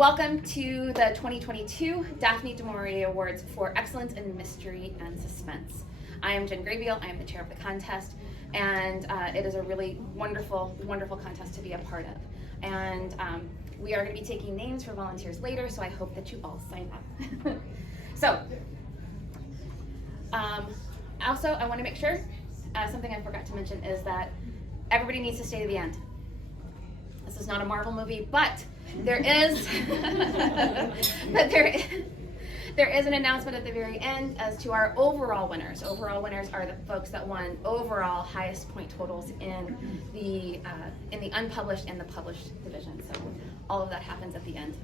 Welcome to the 2022 Daphne du Maurier Awards for Excellence in Mystery and Suspense. I am Jen Graviel. I am the chair of the contest, and it is a really wonderful, wonderful contest to be a part of. And we are going to be taking names for volunteers later, so I hope that you all sign up. So, also, I want to make sure, something I forgot to mention is that everybody needs to stay to the end. This is not a Marvel movie, but there is, there is an announcement at the very end as to our overall winners. Overall winners are the folks that won overall highest point totals in the unpublished and the published division. So all of that happens at the end.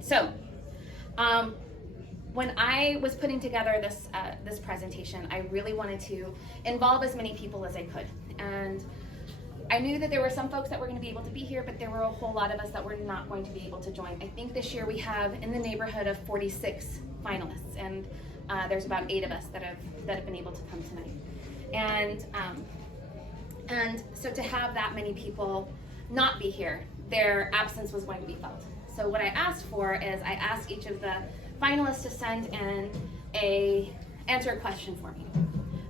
So when I was putting together this presentation, I really wanted to involve as many people as I could. And I knew that there were some folks that were going to be able to be here, but there were a whole lot of us that were not going to be able to join. I think this year we have in the neighborhood of 46 finalists, and there's about 8 of us that have been able to come tonight. And so to have that many people not be here, their absence was going to be felt. So what I asked for is I asked each of the finalists to send in answer a question for me.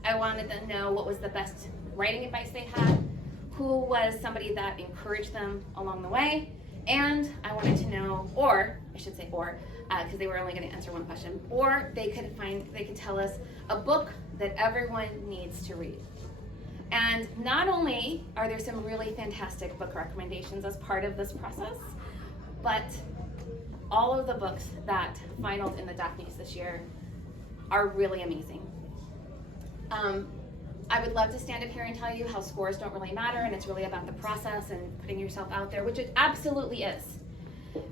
I wanted to know what was the best writing advice they had, who was somebody that encouraged them along the way, and I wanted to know, or I should say because they were only going to answer one question, or they could tell us a book that everyone needs to read. And not only are there some really fantastic book recommendations as part of this process, but all of the books that finaled in the Daphnes this year are really amazing. I would love to stand up here and tell you how scores don't really matter and it's really about the process and putting yourself out there, which it absolutely is.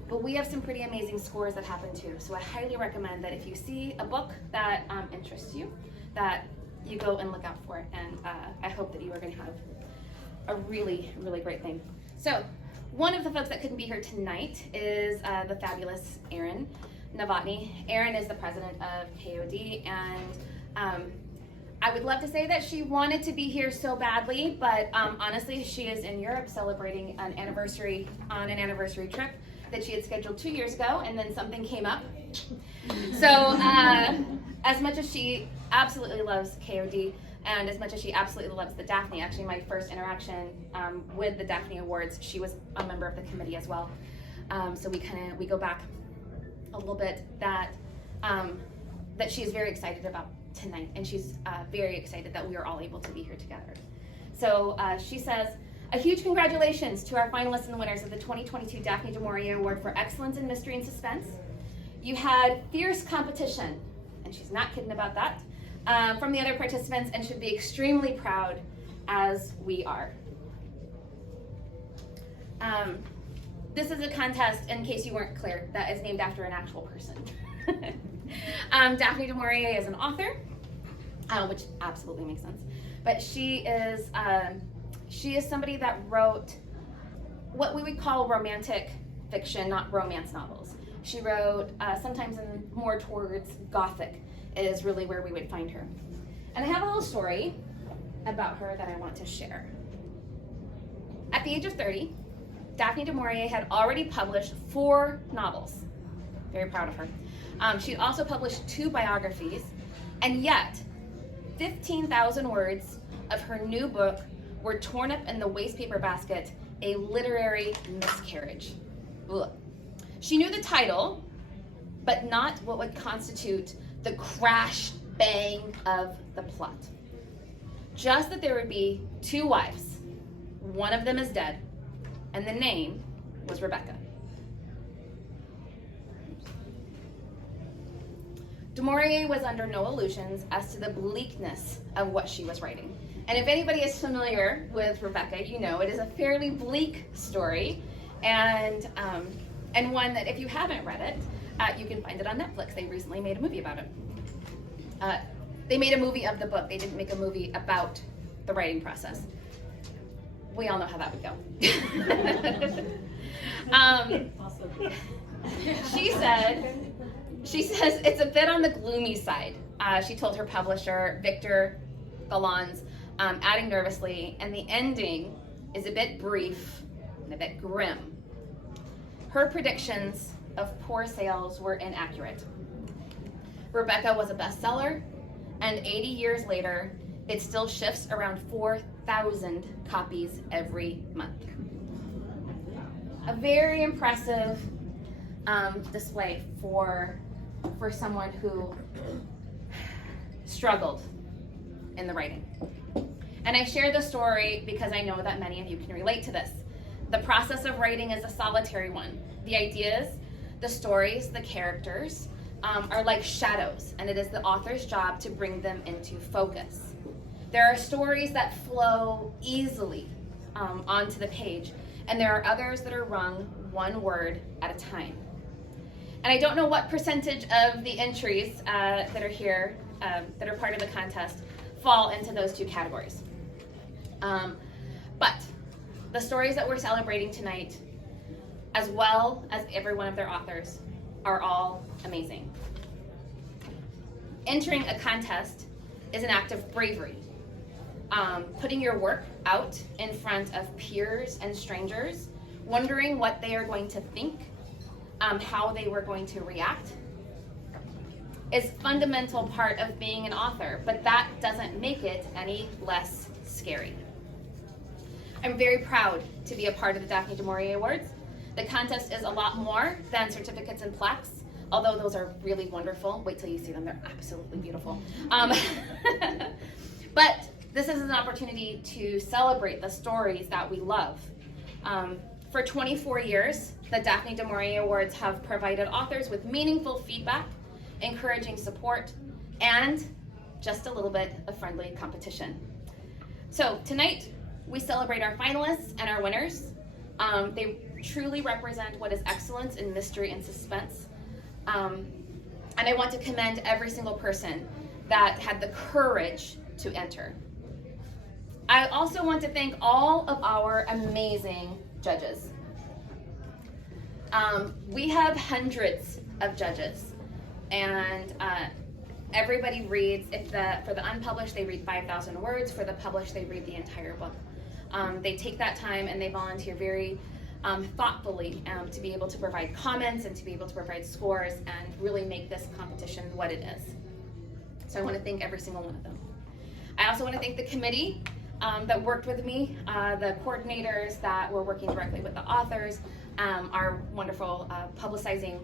But we have some pretty amazing scores that happen too. So I highly recommend that if you see a book that interests you, that you go and look out for it. And I hope that you are going to have a really, really great thing. So one of the folks that couldn't be here tonight is the fabulous Erin Novotny. Erin is the president of KOD, and I would love to say that she wanted to be here so badly, but honestly, she is in Europe celebrating an anniversary trip that she had scheduled 2 years ago, and then something came up. So as much as she absolutely loves KOD, and as much as she absolutely loves the Daphne, actually my first interaction with the Daphne Awards, she was a member of the committee as well. So we go back a little bit, that she is very excited about tonight, and she's very excited that we are all able to be here together. So she says, a huge congratulations to our finalists and the winners of the 2022 Daphne du Maurier Award for Excellence in Mystery and Suspense. You had fierce competition, and she's not kidding about that, from the other participants, and should be extremely proud, as we are. This is a contest, in case you weren't clear, that is named after an actual person. Daphne du Maurier is an author, which absolutely makes sense. But she is somebody that wrote what we would call romantic fiction, not romance novels. She wrote sometimes more towards Gothic is really where we would find her. And I have a little story about her that I want to share. At the age of 30, Daphne du Maurier had already published 4 novels. Very proud of her. She also published 2 biographies, and yet 15,000 words of her new book were torn up in the wastepaper basket, a literary miscarriage. Ugh. She knew the title, but not what would constitute the crash bang of the plot. Just that there would be 2 wives. One of them is dead, and the name was Rebecca. Du Maurier was under no illusions as to the bleakness of what she was writing. And if anybody is familiar with Rebecca, you know it is a fairly bleak story, and one that if you haven't read it, you can find it on Netflix. They recently made a movie about it. They made a movie of the book. They didn't make a movie about the writing process. We all know how that would go. Awesome. She says it's a bit on the gloomy side. She told her publisher, Victor Galons, adding nervously, and the ending is a bit brief and a bit grim. her predictions of poor sales were inaccurate. Rebecca was a bestseller, and 80 years later, it still shifts around 4,000 copies every month. A very impressive display for someone who struggled in the writing. And I share this story because I know that many of you can relate to this. The process of writing is a solitary one. The ideas, the stories, the characters are like shadows, and it is the author's job to bring them into focus. There are stories that flow easily onto the page, and there are others that are rung one word at a time. And I don't know what percentage of the entries that are here, that are part of the contest, fall into those two categories. But the stories that we're celebrating tonight, as well as every one of their authors, are all amazing. Entering a contest is an act of bravery. Putting your work out in front of peers and strangers, wondering what they are going to think, how they were going to react, is fundamental part of being an author, but that doesn't make it any less scary. I'm very proud to be a part of the Daphne du Maurier Awards. The contest is a lot more than certificates and plaques, although those are really wonderful. Wait till you see them, they're absolutely beautiful. But this is an opportunity to celebrate the stories that we love. For 24 years, the Daphne du Maurier Awards have provided authors with meaningful feedback, encouraging support, and just a little bit of friendly competition. So tonight, we celebrate our finalists and our winners. They truly represent what is excellence in mystery and suspense. And I want to commend every single person that had the courage to enter. I also want to thank all of our amazing judges. We have hundreds of judges, and everybody reads. For the unpublished, they read 5,000 words. For the published, they read the entire book. They take that time and they volunteer very thoughtfully to be able to provide comments and to be able to provide scores and really make this competition what it is. So I want to thank every single one of them. I also want to thank the committee that worked with me, the coordinators that were working directly with the authors, our wonderful publicity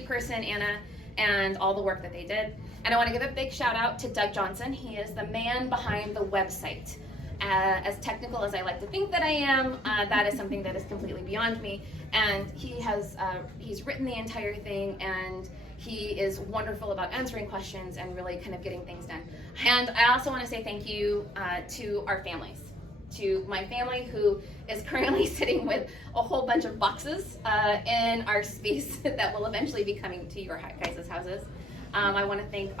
person, Anna, and all the work that they did. And I want to give a big shout out to Doug Johnson. He is the man behind the website. As technical as I like to think that I am, that is something that is completely beyond me. And he's written the entire thing, and he is wonderful about answering questions and really kind of getting things done. And I also want to say thank you to our families, to my family who is currently sitting with a whole bunch of boxes in our space that will eventually be coming to your guys' houses. I want to thank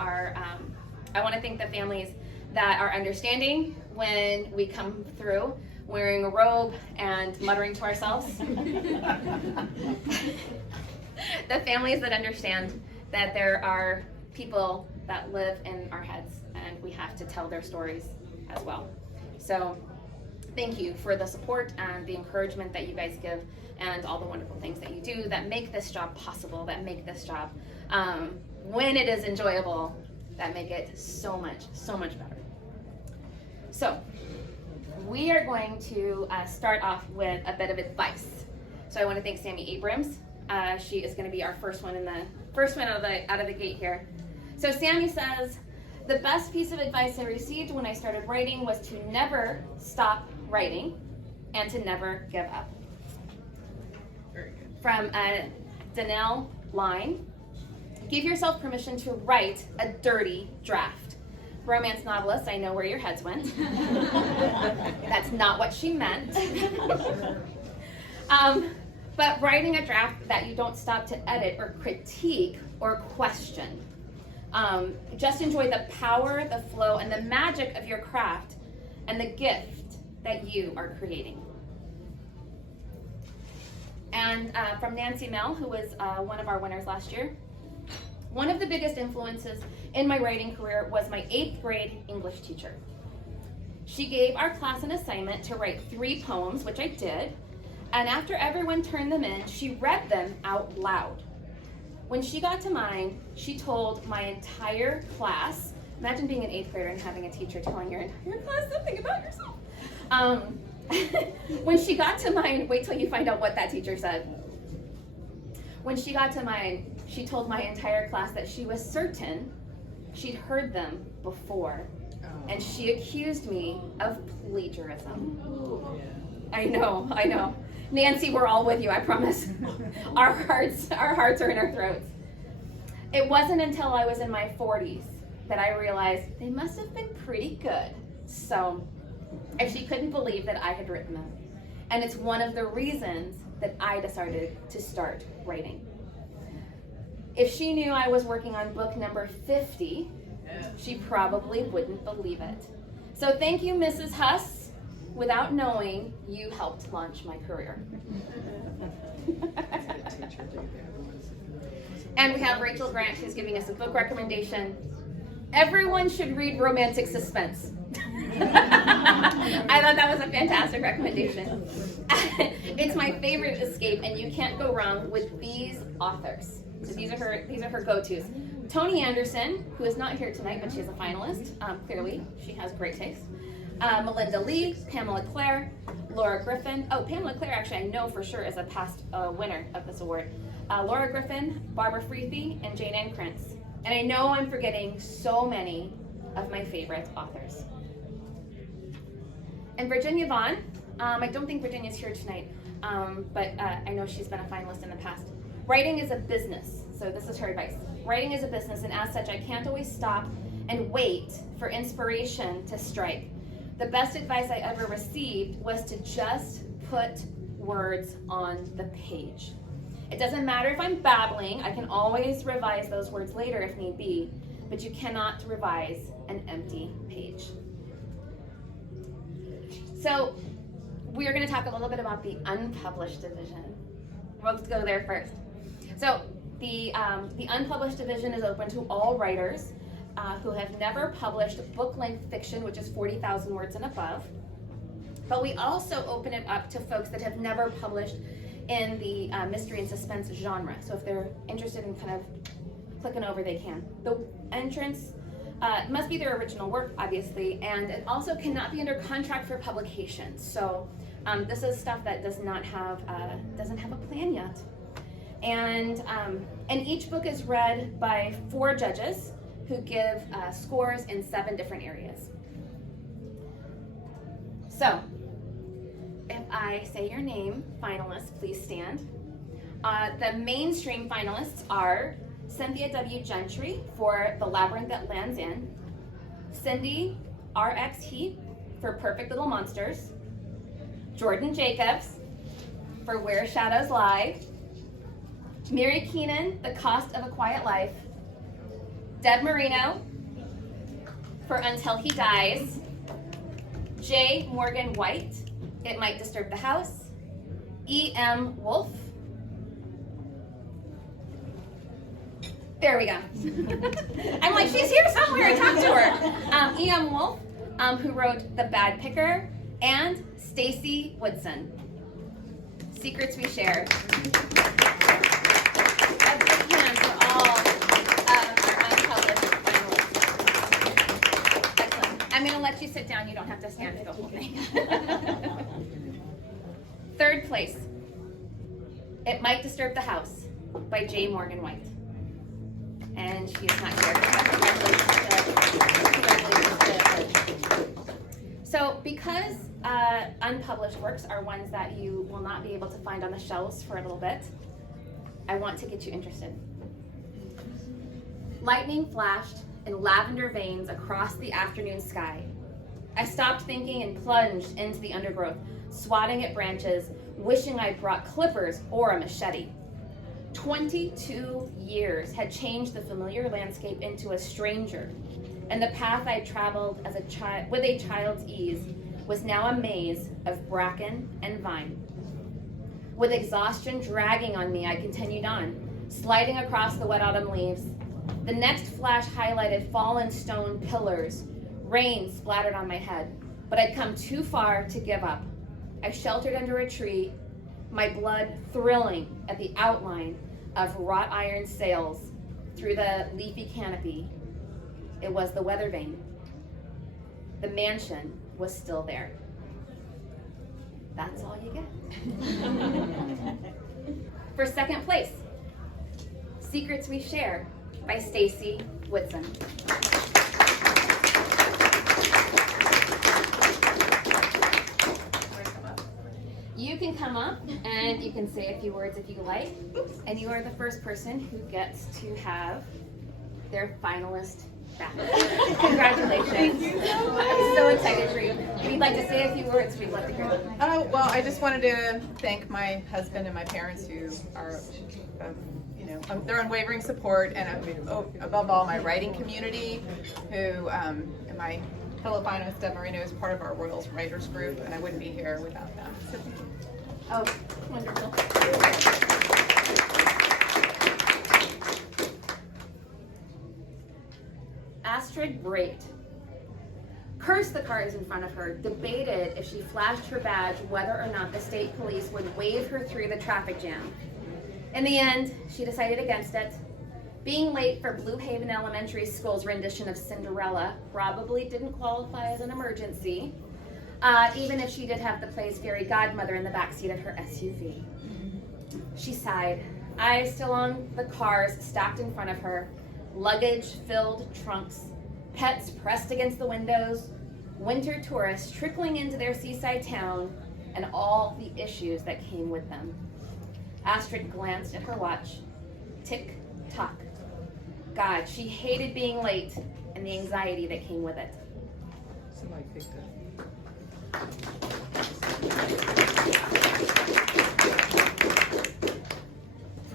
the families that are understanding when we come through wearing a robe and muttering to ourselves. The families that understand that there are people that live in our heads and we have to tell their stories as well. So thank you for the support and the encouragement that you guys give and all the wonderful things that you do that make this job possible, that make this job, when it is enjoyable, that make it so much better. So we are going to start off with a bit of advice. So I want to thank Sammy Abrams. She is going to be our first one out of the gate here. So Sammy says, the best piece of advice I received when I started writing was to never stop writing and to never give up. Very good. From Danelle Line, give yourself permission to write a dirty draft. Romance novelists, I know where your heads went. That's not what she meant. But writing a draft that you don't stop to edit or critique or question. Just enjoy the power, the flow, and the magic of your craft and the gift that you are creating. And from Nancy Mel, who was one of our winners last year, one of the biggest influences in my writing career was my 8th grade English teacher. She gave our class an assignment to write 3 poems, which I did, And after everyone turned them in, she read them out loud. When she got to mine, she told my entire class, imagine being an 8th grader and having a teacher telling your entire class something about yourself. When she got to mine, wait till you find out what that teacher said. When she got to mine, she told my entire class that she was certain she'd heard them before. And she accused me of plagiarism. I know. Nancy, we're all with you, I promise. Our hearts are in our throats. It wasn't until I was in my 40s that I realized they must have been pretty good. So she couldn't believe that I had written them. And it's one of the reasons that I decided to start writing. If she knew I was working on book number 50, she probably wouldn't believe it. So thank you, Mrs. Huss. Without knowing, you helped launch my career. And we have Rachel Grant, who's giving us a book recommendation. Everyone should read Romantic Suspense. I thought that was a fantastic recommendation. It's my favorite escape, and you can't go wrong with these authors. So these are her go-tos. Toni Anderson, who is not here tonight, but she's a finalist. Clearly, she has great taste. Melinda Lee, Pamela Clare, Laura Griffin. Oh, Pamela Clare, actually, I know for sure is a past winner of this award. Laura Griffin, Barbara Freethy, and Jane Ann Krantz. And I know I'm forgetting so many of my favorite authors. And Virginia Vaughn, I don't think Virginia's here tonight, but I know she's been a finalist in the past. Writing is a business, so this is her advice. Writing is a business, and as such, I can't always stop and wait for inspiration to strike. The best advice I ever received was to just put words on the page. It doesn't matter if I'm babbling, I can always revise those words later if need be, but you cannot revise an empty page. So we're going to talk a little bit about the unpublished division. We'll go there first. So the unpublished division is open to all writers who have never published book-length fiction, which is 40,000 words and above. But we also open it up to folks that have never published in the mystery and suspense genre. So if they're interested in kind of clicking over, they can. The entrance must be their original work, obviously, and it also cannot be under contract for publication. So this is stuff that doesn't have a plan yet. And each book is read by 4 judges who give scores in 7 different areas. So, if I say your name, finalists, please stand. The mainstream finalists are Cynthia W. Gentry for The Labyrinth That Lands In, Cindy R.X. Heap for Perfect Little Monsters, Jordan Jacobs for Where Shadows Lie, Mary Keenan, The Cost of a Quiet Life, Deb Marino for Until He Dies, J. Morgan White, It Might Disturb the House, E.M. Wolfe. There we go. I'm like, she's here somewhere, talk to her. E.M. Wolfe, who wrote The Bad Picker, and Stacy Woodson. Secrets We Share. A big hand for all of our unpublished finalists. Excellent. I'm going to let you sit down. You don't have to stand for the whole thing. Third place, It Might Disturb the House by J. Morgan White. And she is not here. Congratulations. So because unpublished works are ones that you will not be able to find on the shelves for a little bit, I want to get you interested. Lightning flashed in lavender veins across the afternoon sky. I stopped thinking and plunged into the undergrowth, swatting at branches, wishing I'd brought clippers or a machete. 22 years had changed the familiar landscape into a stranger, and the path I traveled as a child with a child's ease was now a maze of bracken and vine. With exhaustion dragging on me, I continued on, sliding across the wet autumn leaves. The next flash highlighted fallen stone pillars. Rain splattered on my head, but I'd come too far to give up. I sheltered under a tree, my blood thrilling at the outline of wrought iron sails through the leafy canopy. It was the weather vane. The mansion was still there. That's all you get. For second place, Secrets We Share by Stacy Whitson. You can come up and you can say a few words if you like, and you are the first person who gets to have their finalist back. Congratulations. Thank you so much. I'm so excited for you. If you'd like to say a few words, we'd love to hear them. Oh, well, I just wanted to thank my husband and my parents who are, their unwavering support, and above all, my writing community, who, and my fellow finalist, Deb Marino, is part of our Royals Writers Group, and I wouldn't be here without them. So thank you. Oh, wonderful. Astrid Brait cursed the cars in front of her, debated if she flashed her badge whether or not the state police would wave her through the traffic jam. In the end, she decided against it. Being late for Blue Haven Elementary School's rendition of Cinderella probably didn't qualify as an emergency, even if she did have the play's fairy godmother in the backseat of her SUV. She sighed, eyes still on the cars stacked in front of her, luggage-filled trunks, pets pressed against the windows, winter tourists trickling into their seaside town, and all the issues that came with them. Astrid glanced at her watch. Tick-tock. God, she hated being late and the anxiety that came with it. Somebody picked up.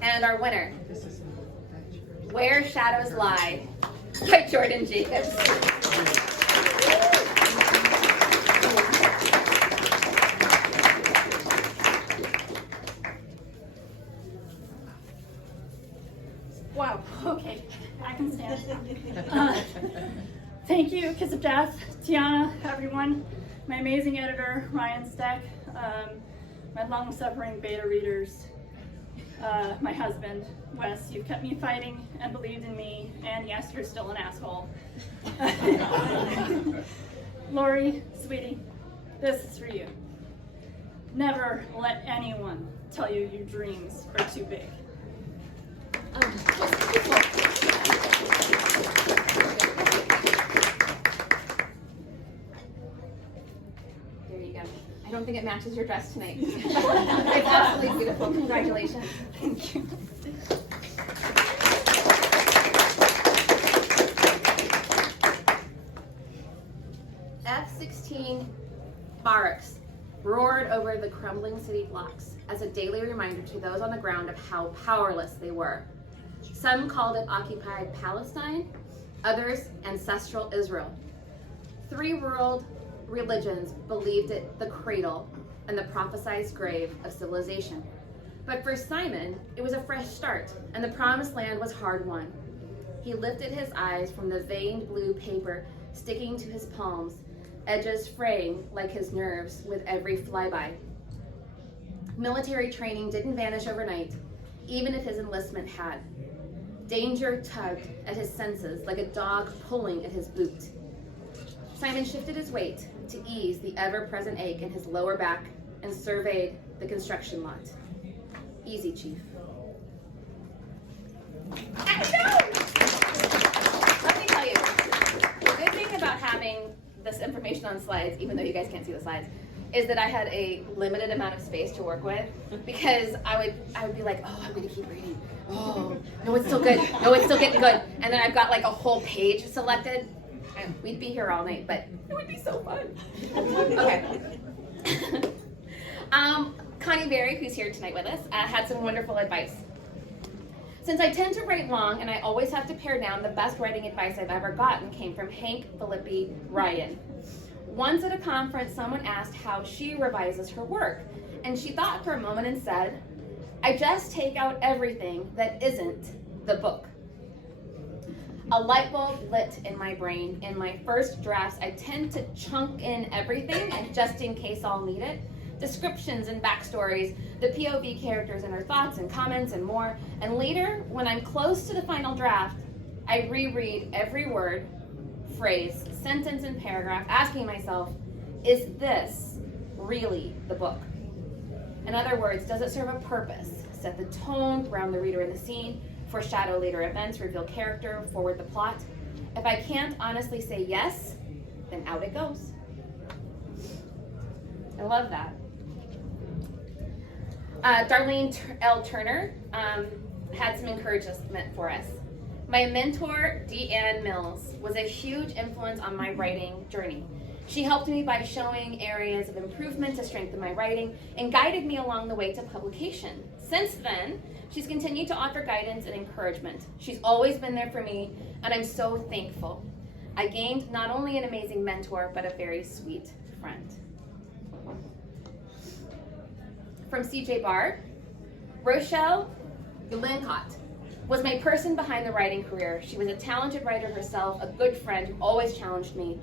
And our winner, Where Shadows Lie, by Jordan Jacobs. Wow, okay, I can stand. Thank you, Kiss of Death, Tiana, everyone, my amazing editor, Ryan Steck, my long-suffering beta readers, my husband, Wes. You've kept me fighting and believed in me, and yes, you're still an asshole. Lori, sweetie, this is for you. Never let anyone tell you your dreams are too big. There you go. I don't think it matches your dress tonight. It's absolutely beautiful. Congratulations. Thank you. F-16 barracks roared over the crumbling city blocks as a daily reminder to those on the ground of how powerless they were. Some called it occupied Palestine, others ancestral Israel. Three world religions believed it the cradle and the prophesied grave of civilization. But for Simon, it was a fresh start, and the promised land was hard won. He lifted his eyes from the veined blue paper sticking to his palms, edges fraying like his nerves with every flyby. Military training didn't vanish overnight, even if his enlistment had. Danger tugged at his senses like a dog pulling at his boot. Simon shifted his weight to ease the ever-present ache in his lower back and surveyed the construction lot. Easy, Chief. Let me tell you, the good thing about having this information on slides, even though you guys can't see the slides, is that I had a limited amount of space to work with, because I would be like, oh, I'm gonna keep reading. Oh, no, it's still good. No, it's still getting good. And then I've got like a whole page selected, and we'd be here all night, but it would be so fun. Okay. Connie Berry, who's here tonight with us, had some wonderful advice. Since I tend to write long and I always have to pare down, the best writing advice I've ever gotten came from Hank Philippi Ryan. Once at a conference, someone asked how she revises her work, and she thought for a moment and said, I just take out everything that isn't the book. A light bulb lit in my brain. In my first drafts, I tend to chunk in everything, and just in case I'll need it, descriptions and backstories, the POV characters and their thoughts and comments and more. And later, when I'm close to the final draft, I reread every word, phrase, sentence, and paragraph, asking myself, is this really the book? In other words, does it serve a purpose? Set the tone, ground the reader in the scene, foreshadow later events, reveal character, forward the plot. If I can't honestly say yes, then out it goes. I love that. Darlene L. Turner had some encouragement for us. My mentor, Deanne Mills, was a huge influence on my writing journey. She helped me by showing areas of improvement to strengthen my writing and guided me along the way to publication. Since then, she's continued to offer guidance and encouragement. She's always been there for me, and I'm so thankful. I gained not only an amazing mentor, but a very sweet friend. From CJ Barr, Rochelle Galincott was my person behind the writing career. She was a talented writer herself, a good friend who always challenged me.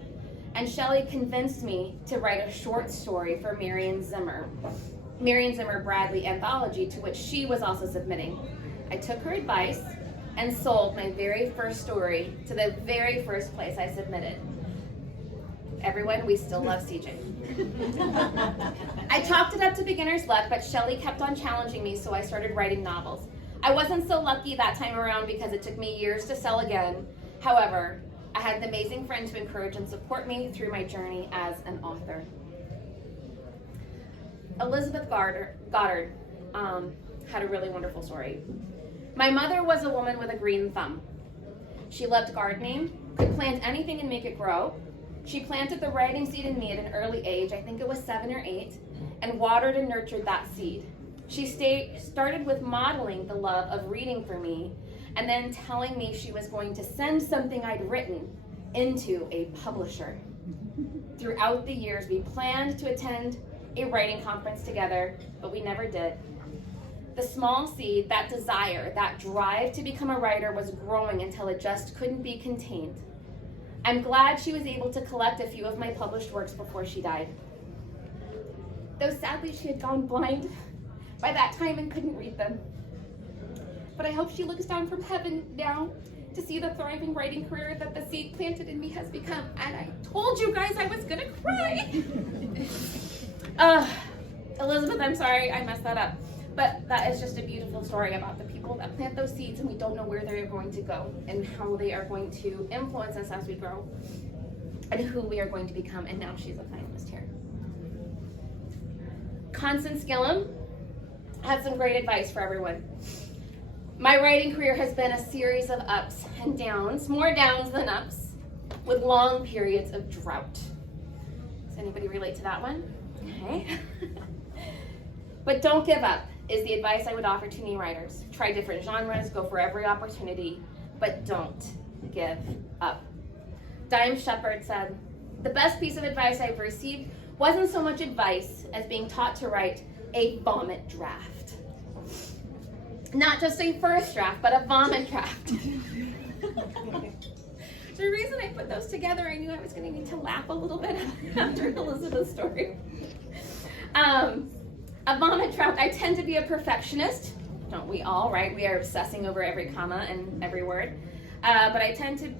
And Shelley convinced me to write a short story for Marion Zimmer Bradley anthology, to which she was also submitting. I took her advice and sold my very first story to the very first place I submitted. Everyone, we still love CJ. I chalked it up to beginner's luck, but Shelley kept on challenging me, so I started writing novels. I wasn't so lucky that time around because it took me years to sell again. However, I had an amazing friend to encourage and support me through my journey as an author. Elizabeth Goddard had a really wonderful story. My mother was a woman with a green thumb. She loved gardening, could plant anything and make it grow. She planted the writing seed in me at an early age, I think it was 7 or 8, and watered and nurtured that seed. She started with modeling the love of reading for me, and then telling me she was going to send something I'd written into a publisher. Throughout the years, we planned to attend a writing conference together, but we never did. The small seed, that desire, that drive to become a writer was growing until it just couldn't be contained. I'm glad she was able to collect a few of my published works before she died. Though sadly she had gone blind by that time and couldn't read them. But I hope she looks down from heaven now to see the thriving writing career that the seed planted in me has become. And I told you guys I was gonna cry. Elizabeth, I'm sorry I messed that up. But that is just a beautiful story about the people that plant those seeds, and we don't know where they're going to go and how they are going to influence us as we grow and who we are going to become. And now she's a finalist here. Constance Gillum had some great advice for everyone. My writing career has been a series of ups and downs, more downs than ups, with long periods of drought. Does anybody relate to that one? Okay. But don't give up is the advice I would offer to new writers. Try different genres, go for every opportunity, but don't give up. Dime Shepard said, "The best piece of advice I've received wasn't so much advice as being taught to write a vomit draft. Not just a first draft, but a vomit draft." The reason I put those together, I knew I was going to need to laugh a little bit after Elizabeth's story. A vomit draft. I tend to be a perfectionist. Don't we all, right? We are obsessing over every comma and every word. But I tend to,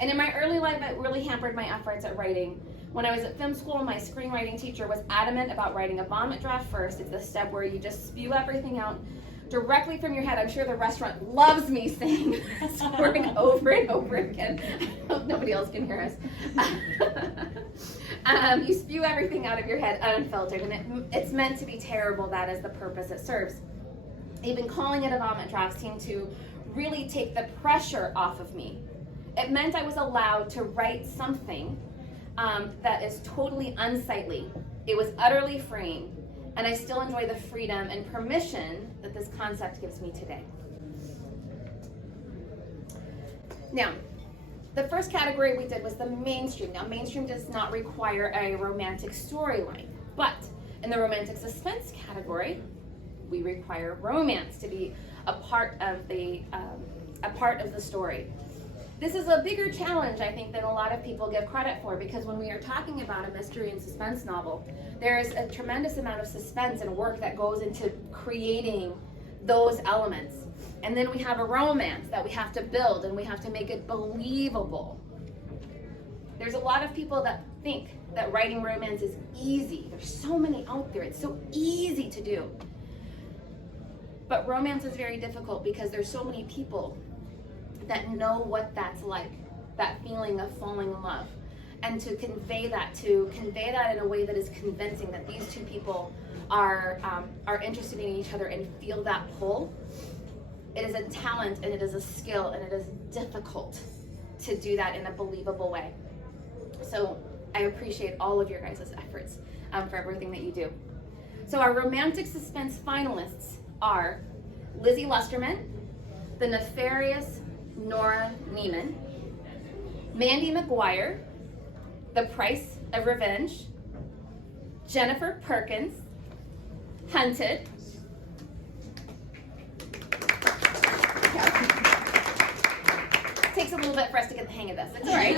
and in my early life, it really hampered my efforts at writing. When I was at film school, my screenwriting teacher was adamant about writing a vomit draft first. It's the step where you just spew everything out directly from your head. I'm sure the restaurant loves me saying this word over and over again. I hope nobody else can hear us. You spew everything out of your head unfiltered, and it's meant to be terrible. That is the purpose it serves. Even calling it a vomit draft seemed to really take the pressure off of me. It meant I was allowed to write something that is totally unsightly. It was utterly freeing, and I still enjoy the freedom and permission that this concept gives me today. Now, the first category we did was the mainstream. Now, mainstream does not require a romantic storyline, but in the romantic suspense category, we require romance to be a part of the story. This is a bigger challenge, I think, than a lot of people give credit for, because when we are talking about a mystery and suspense novel, there is a tremendous amount of suspense and work that goes into creating those elements. And then we have a romance that we have to build, and we have to make it believable. There's a lot of people that think that writing romance is easy. There's so many out there. It's so easy to do. But romance is very difficult because there's so many people that know what that's like, that feeling of falling in love. And to convey that in a way that is convincing that these two people are interested in each other and feel that pull, it is a talent and it is a skill and it is difficult to do that in a believable way. So I appreciate all of your guys' efforts for everything that you do. So our romantic suspense finalists are Lizzie Lusterman, the nefarious Nora Neiman, Mandy McGuire, The Price of Revenge, Jennifer Perkins, Hunted, takes a little bit for us to get the hang of this. It's all right.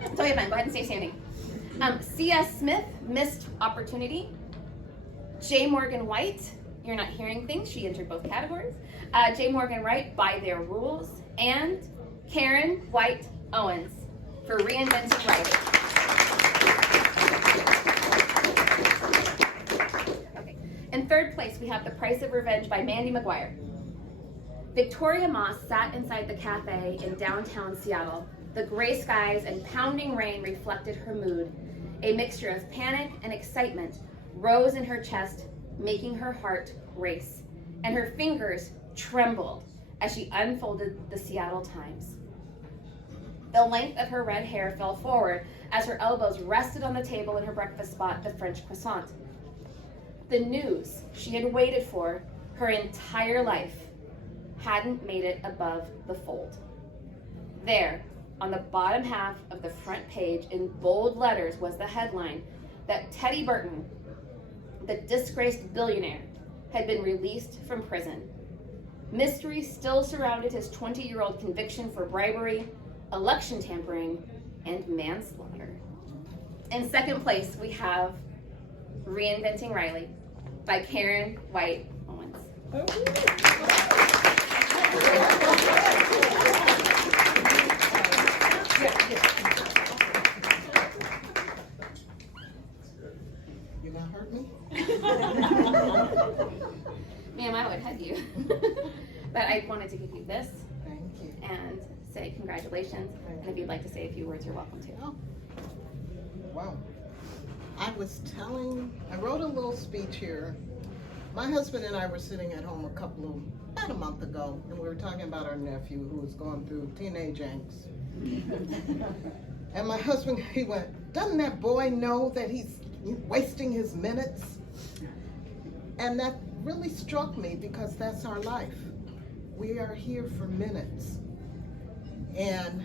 It's totally fine. Go ahead and stay standing. C.S. Smith, Missed Opportunity. J. Morgan White, You're Not Hearing Things. She entered both categories. J. Morgan Wright, By Their Rules. And Karen White Owens for Reinventing Writing. Okay. In third place, we have The Price of Revenge by Mandy McGuire. Victoria Moss sat inside the cafe in downtown Seattle. The gray skies and pounding rain reflected her mood. A mixture of panic and excitement rose in her chest, making her heart race, and her fingers trembled as she unfolded the Seattle Times. The length of her red hair fell forward as her elbows rested on the table in her breakfast spot, the French croissant. The news she had waited for her entire life hadn't made it above the fold. There, on the bottom half of the front page in bold letters, was the headline that Teddy Burton, the disgraced billionaire, had been released from prison. Mystery still surrounded his 20-year-old conviction for bribery, election tampering, and manslaughter. In second place, we have Reinventing Riley by Karen White Owens. You gonna hurt me? Ma'am, I would hug you. But I wanted to give you this Thank you. and say congratulations. And if you'd like to say a few words, you're welcome to. Oh. Wow. I wrote a little speech here. My husband and I were sitting at home about a month ago, and we were talking about our nephew who was going through teenage angst. And my husband, he went, "Doesn't that boy know that he's wasting his minutes?" And that really struck me because that's our life. We are here for minutes. And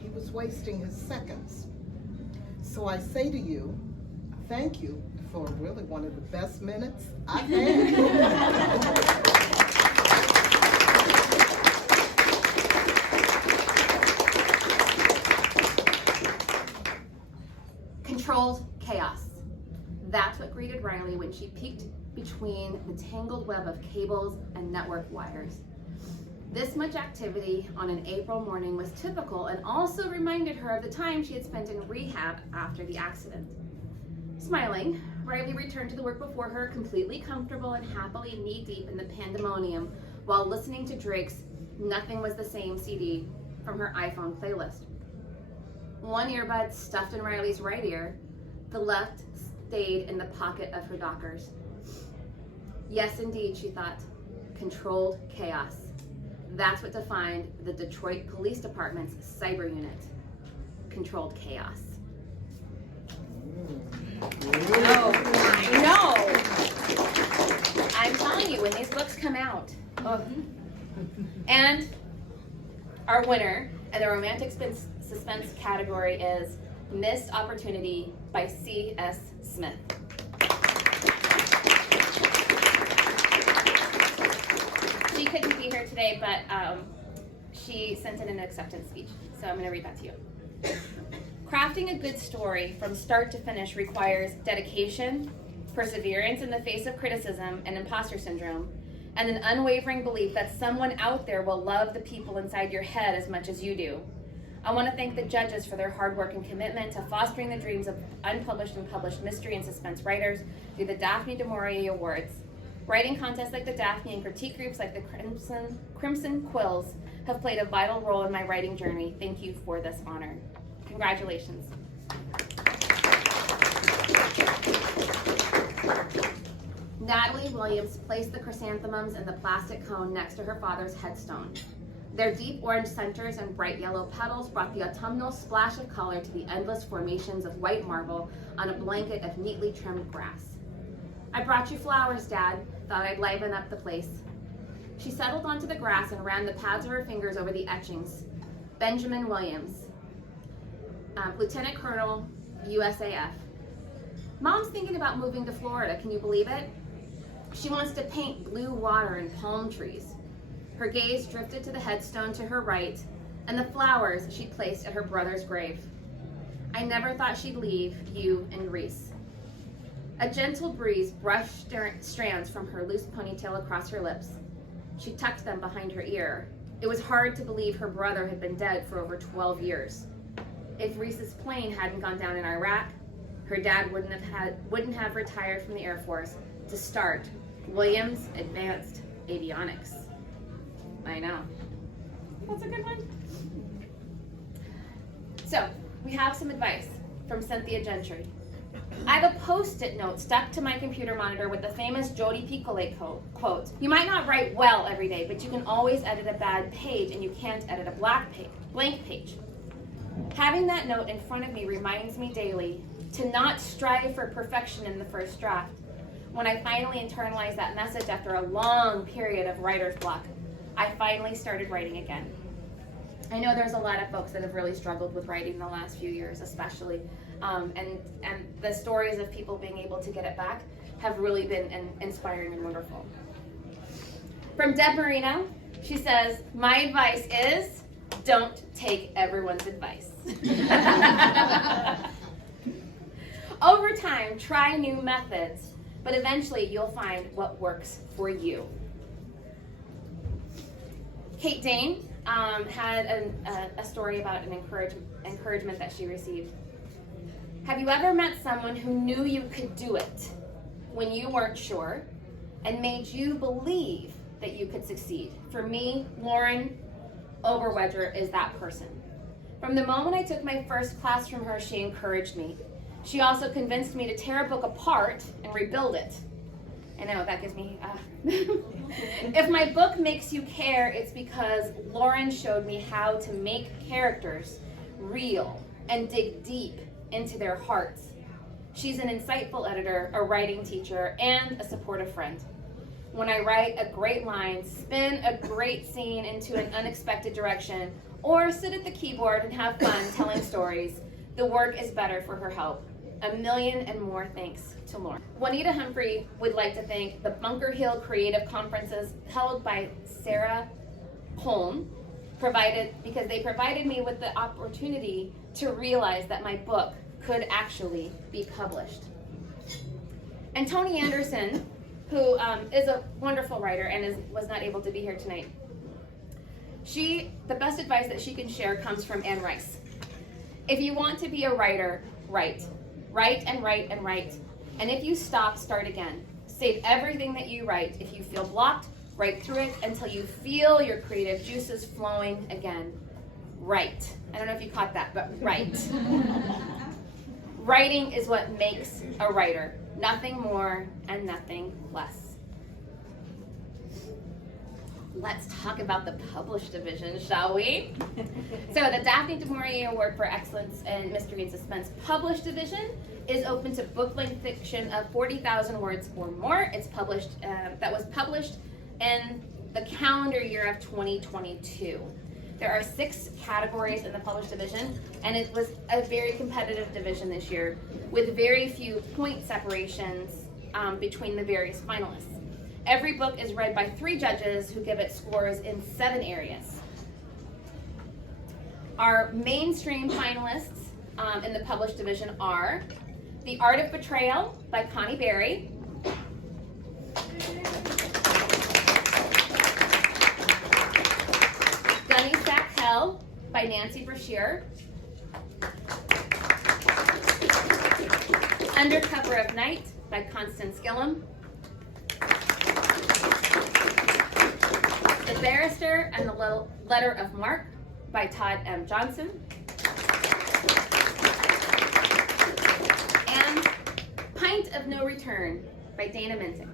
he was wasting his seconds. So I say to you, thank you for really one of the best minutes I've had. Controlled chaos. That's what greeted Riley when she peeked between the tangled web of cables and network wires. This much activity on an April morning was typical and also reminded her of the time she had spent in rehab after the accident. Smiling, Riley returned to the work before her, completely comfortable and happily knee-deep in the pandemonium while listening to Drake's Nothing Was the Same CD from her iPhone playlist. One earbud stuffed in Riley's right ear, the left stayed in the pocket of her Dockers. Yes, indeed, she thought, controlled chaos. That's what defined the Detroit Police Department's cyber unit. Controlled chaos. No. I'm telling you, when these books come out. And our winner in the romantic suspense category is Missed Opportunity by C.S. Smith. She couldn't be here today, but she sent in an acceptance speech. So I'm going to read that to you. Crafting a good story from start to finish requires dedication, perseverance in the face of criticism and imposter syndrome, and an unwavering belief that someone out there will love the people inside your head as much as you do. I want to thank the judges for their hard work and commitment to fostering the dreams of unpublished and published mystery and suspense writers through the Daphne du Maurier Awards. Writing contests like the Daphne and critique groups like the Crimson Quills have played a vital role in my writing journey. Thank you for this honor. Congratulations. Natalie Williams placed the chrysanthemums in the plastic cone next to her father's headstone. Their deep orange centers and bright yellow petals brought the autumnal splash of color to the endless formations of white marble on a blanket of neatly trimmed grass. I brought you flowers, Dad. Thought I'd liven up the place. She settled onto the grass and ran the pads of her fingers over the etchings. Benjamin Williams, Lieutenant Colonel, USAF. Mom's thinking about moving to Florida, can you believe it? She wants to paint blue water and palm trees. Her gaze drifted to the headstone to her right and the flowers she placed at her brother's grave. I never thought she'd leave you and Reese. A gentle breeze brushed strands from her loose ponytail across her lips. She tucked them behind her ear. It was hard to believe her brother had been dead for over 12 years. If Reese's plane hadn't gone down in Iraq, her dad wouldn't have retired from the Air Force to start Williams Advanced Avionics. I know. That's a good one. So, we have some advice from Cynthia Gentry. I have a Post-it note stuck to my computer monitor with the famous Jodi Picoult quote. You might not write well every day, but you can always edit a bad page, and you can't edit a blank page. Having that note in front of me reminds me daily to not strive for perfection in the first draft. When I finally internalized that message after a long period of writer's block, I finally started writing again. I know there's a lot of folks that have really struggled with writing the last few years, especially, and the stories of people being able to get it back have really been inspiring and wonderful. From Deb Marino, she says, my advice is, don't take everyone's advice. Over time, try new methods, but eventually you'll find what works for you. Kate Dane had a story about an encouragement that she received. Have you ever met someone who knew you could do it when you weren't sure and made you believe that you could succeed? For me, Lauren Oberwedger is that person. From the moment I took my first class from her, she encouraged me. She also convinced me to tear a book apart and rebuild it. I know, that gives me... If my book makes you care, it's because Lauren showed me how to make characters real and dig deep into their hearts. She's an insightful editor, a writing teacher, and a supportive friend. When I write a great line, spin a great scene into an unexpected direction, or sit at the keyboard and have fun telling stories, the work is better for her help. A million and more thanks to Lauren. Juanita Humphrey would like to thank the Bunker Hill Creative Conferences held by Sarah Holm, because they provided me with the opportunity to realize that my book could actually be published. And Toni Anderson, who is a wonderful writer and was not able to be here tonight. The best advice that she can share comes from Anne Rice. If you want to be a writer, write. Write and write and write. And if you stop, start again. Save everything that you write. If you feel blocked, write through it until you feel your creative juices flowing again. Write. I don't know if you caught that, but write. Writing is what makes a writer. Nothing more and nothing less. Let's talk about the published division, shall we? So the Daphne du Maurier Award for Excellence in Mystery and Suspense published division is open to book-length fiction of 40,000 words or more. It's published, that was published in the calendar year of 2022. There are 6 categories in the published division, and it was a very competitive division this year with very few point separations between the various finalists. Every book is read by 3 judges who give it scores in 7 areas. Our mainstream finalists in the published division are The Art of Betrayal by Connie Berry, Gunny Sack Hell by Nancy Brashear, Undercover of Night by Constance Gillum, The Barrister and the Letter of Mark by Todd M. Johnson, and Pint of No Return by Dana Mintic.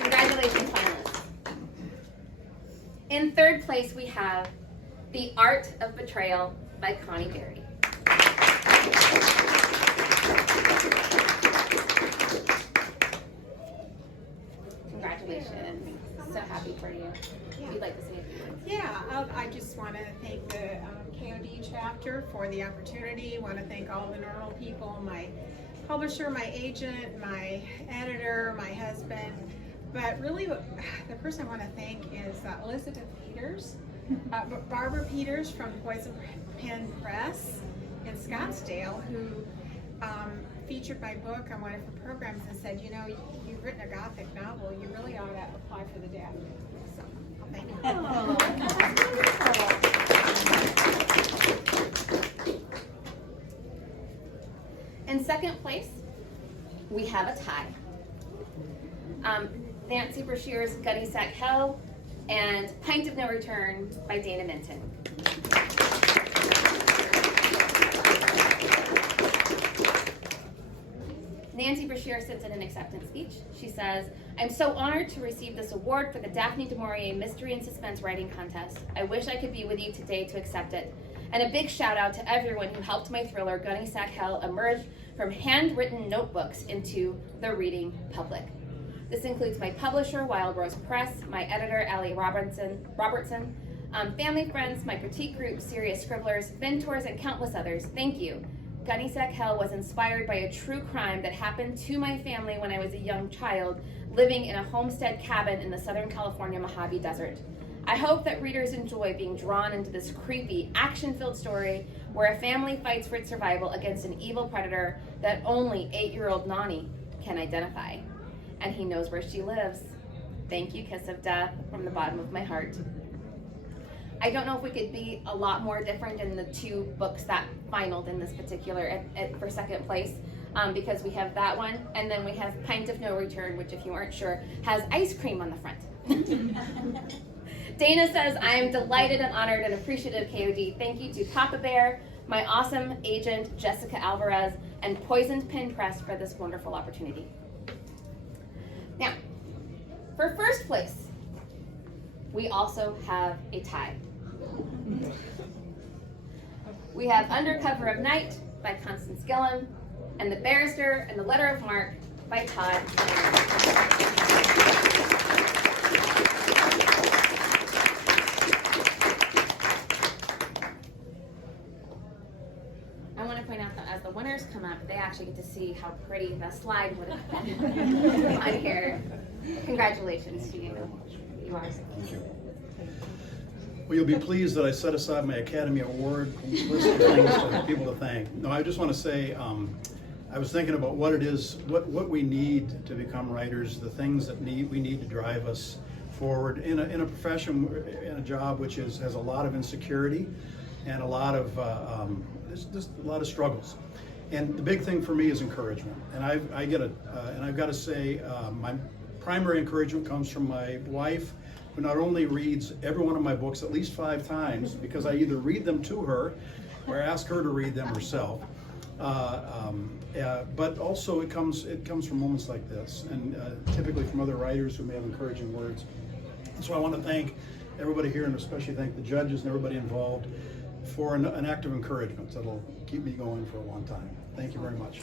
Congratulations, finalists. In third place, we have The Art of Betrayal by Connie Berry. Congratulations. So happy for you. If you'd like to say a few words. Yeah, I just want to thank the KOD chapter for the opportunity. I want to thank all the normal people, my publisher, my agent, my editor, my husband. But really, the person I want to thank is Elizabeth Peters, Barbara Peters from Poison Pen Press in Scottsdale, who featured my book on one of her programs and said, you know, you've written a Gothic novel, you really ought to apply for the Daphne. So, thank you. Oh, that's wonderful. In second place, we have a tie. Nancy Brashear's Gunny Sack Hell and Pint of No Return by Dana Minton. Nancy Brashear sent in an acceptance speech. She says, I'm so honored to receive this award for the Daphne du Maurier Mystery and Suspense Writing Contest. I wish I could be with you today to accept it. And a big shout out to everyone who helped my thriller Gunny Sack Hell emerge from handwritten notebooks into the reading public. This includes my publisher, Wild Rose Press, my editor, Allie Robertson, family, friends, my critique group, Serious Scribblers, mentors, and countless others. Thank you. Gunny Sack Hell was inspired by a true crime that happened to my family when I was a young child, living in a homestead cabin in the Southern California Mojave Desert. I hope that readers enjoy being drawn into this creepy, action-filled story where a family fights for its survival against an evil predator that only 8-year-old Nani can identify. And he knows where she lives. Thank you, Kiss of Death, from the bottom of my heart. I don't know if we could be a lot more different in the two books that finaled in this particular for second place, because we have that one, and then we have Pint of No Return, which, if you aren't sure, has ice cream on the front. Dana says, I am delighted and honored and appreciative, KOD. Thank you to Papa Bear, my awesome agent, Jessica Alvarez, and Poisoned Pen Press for this wonderful opportunity. Now, for first place, we also have a tie. We have Undercover of Night by Constance Gillum and The Barrister and the Letter of Mark by Todd. I want to point out that as the winners come up, they actually get to see how pretty the slide would have been on here. Congratulations to you. You are. Thank you. Well, you'll be pleased that I set aside my Academy Award list of things for people to thank. No, I just want to say, I was thinking about what it is, what we need to become writers, the things that we need to drive us forward in a profession, in a job which has a lot of insecurity and a lot of just a lot of struggles. And the big thing for me is encouragement. And I've got to say, my primary encouragement comes from my wife, who not only reads every one of my books at least 5 times, because I either read them to her or ask her to read them herself. But also it comes from moments like this, and typically from other writers who may have encouraging words. And so I want to thank everybody here, and especially thank the judges and everybody involved for an act of encouragement that'll keep me going for a long time. Thank you very much.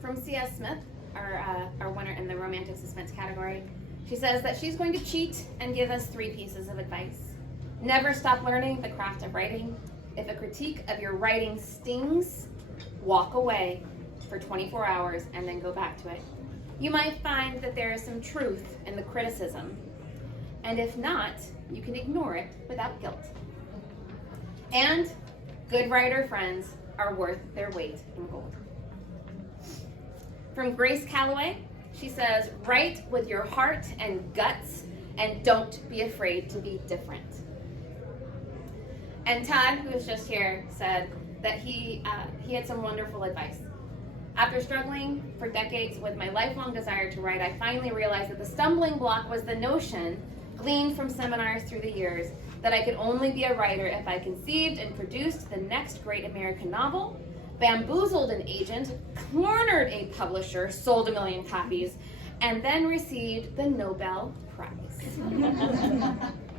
From C.S. Smith, our winner in the romantic suspense category, she says that she's going to cheat and give us 3 pieces of advice. Never stop learning the craft of writing. If a critique of your writing stings, walk away for 24 hours and then go back to it. you might find that there is some truth in the criticism. And if not, you can ignore it without guilt. And good writer friends are worth their weight in gold. From Grace Calloway, she says, write with your heart and guts, and don't be afraid to be different. And Todd, who was just here, said that he had some wonderful advice. After struggling for decades with my lifelong desire to write, I finally realized that the stumbling block was the notion, gleaned from seminars through the years, that I could only be a writer if I conceived and produced the next great American novel, bamboozled an agent, cornered a publisher, sold 1 million copies, and then received the Nobel Prize.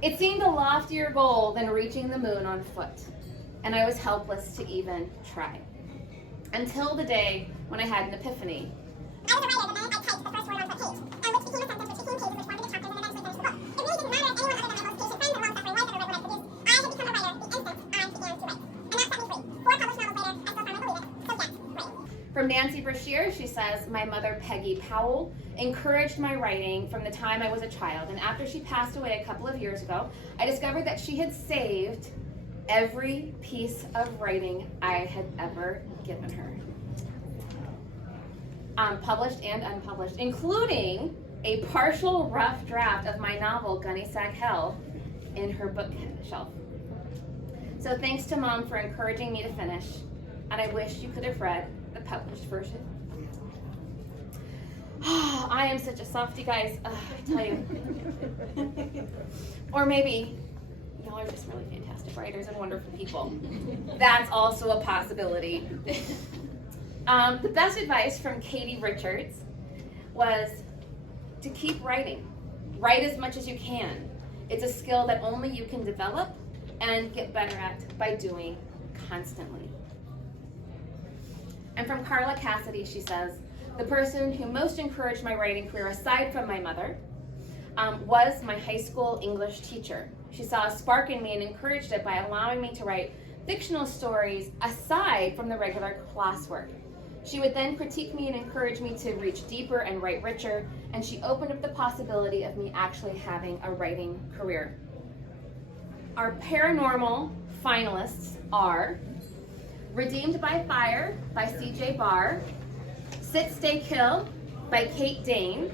It seemed a loftier goal than reaching the moon on foot, and I was helpless to even try. Until the day when I had an epiphany. I was a writer the minute I typed the first word on the page, and which became a sentence which became pages which formed the chapters and eventually finished the book. It really didn't matter if anyone other than my most patient friend and long-suffering wife ever read what I produced. I had become a writer the instant I began to write. And that set me free. 4 published novels later, I still firmly believe it. So yes, write. From Nancy Brashear, she says, my mother, Peggy Powell, encouraged my writing from the time I was a child. And after she passed away a couple of years ago, I discovered that she had saved every piece of writing I had ever given her. Published and unpublished, including a partial rough draft of my novel, Gunny Sack Hell, in her bookshelf. So thanks to Mom for encouraging me to finish, and I wish you could have read the published version. I am such a softie, guys, I tell you. Or maybe y'all are just really fantastic writers and wonderful people. That's also a possibility. The best advice from Katie Richards was to keep writing. Write as much as you can. It's a skill that only you can develop and get better at by doing constantly. And from Carla Cassidy, she says, the person who most encouraged my writing career, aside from my mother, was my high school English teacher. She saw a spark in me and encouraged it by allowing me to write fictional stories aside from the regular classwork. She would then critique me and encourage me to reach deeper and write richer, and she opened up the possibility of me actually having a writing career. Our paranormal finalists are Redeemed by Fire by C.J. Barr, Sit, Stay, Kill by Kate Dane,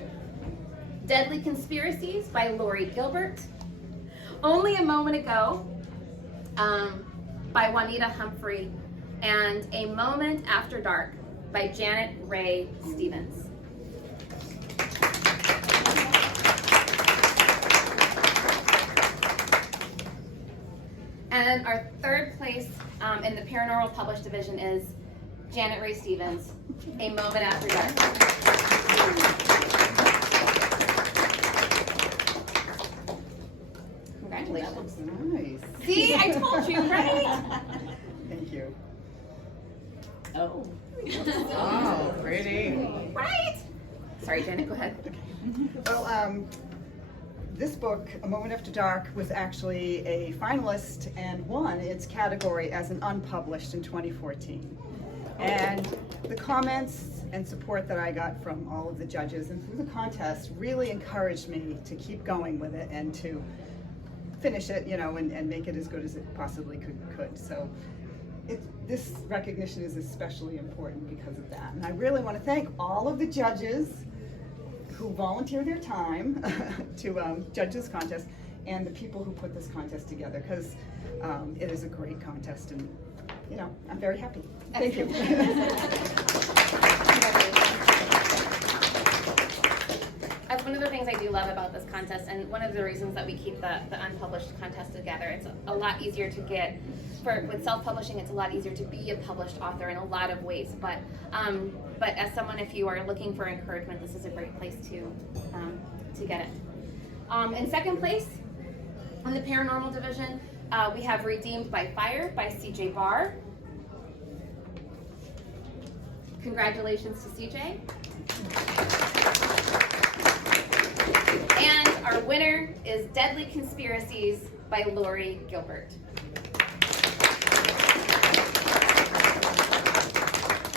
Deadly Conspiracies by Laurie Gilbert, Only a Moment Ago by Juanita Humphrey, and A Moment After Dark by Janet Ray Stevens. And our third place in the paranormal published division is Janet Ray Stevens, A Moment After Dark. Congratulations. Nice. See, I told you, right? Thank you. Oh. Oh, pretty. Right? Sorry, Janet, go ahead. Well, this book, A Moment After Dark, was actually a finalist and won its category as an unpublished in 2014. And the comments and support that I got from all of the judges and through the contest really encouraged me to keep going with it and to finish it, you know, and make it as good as it possibly could. So this recognition is especially important because of that. And I really want to thank all of the judges who volunteer their time to judge this contest, and the people who put this contest together, because it is a great contest, and you know, I'm very happy. Thank you. That's one of the things I do love about this contest, and one of the reasons that we keep the unpublished contest together. It's a lot easier to get, with self-publishing, it's a lot easier to be a published author in a lot of ways, but as someone, if you are looking for encouragement, this is a great place to get it. In second place, in the paranormal division, we have Redeemed by Fire by C.J. Barr. Congratulations to C.J. And our winner is Deadly Conspiracies by Laurie Gilbert.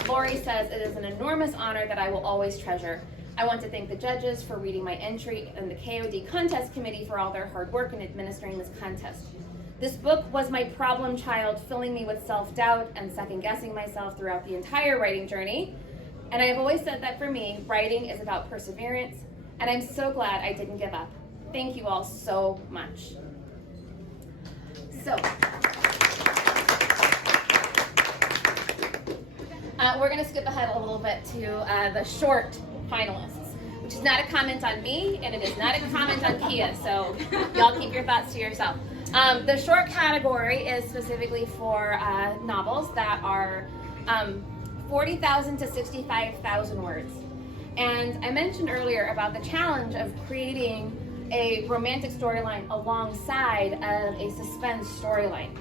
Laurie says, it is an enormous honor that I will always treasure. I want to thank the judges for reading my entry and the KOD contest committee for all their hard work in administering this contest. This book was my problem child, filling me with self-doubt and second-guessing myself throughout the entire writing journey. And I have always said that for me, writing is about perseverance, and I'm so glad I didn't give up. Thank you all so much. So, we're going to skip ahead a little bit to the short finalists, which is not a comment on me, and it is not a comment on Kia, so y'all keep your thoughts to yourself. The short category is specifically for novels that are 40,000 to 65,000 words. And I mentioned earlier about the challenge of creating a romantic storyline alongside of a suspense storyline.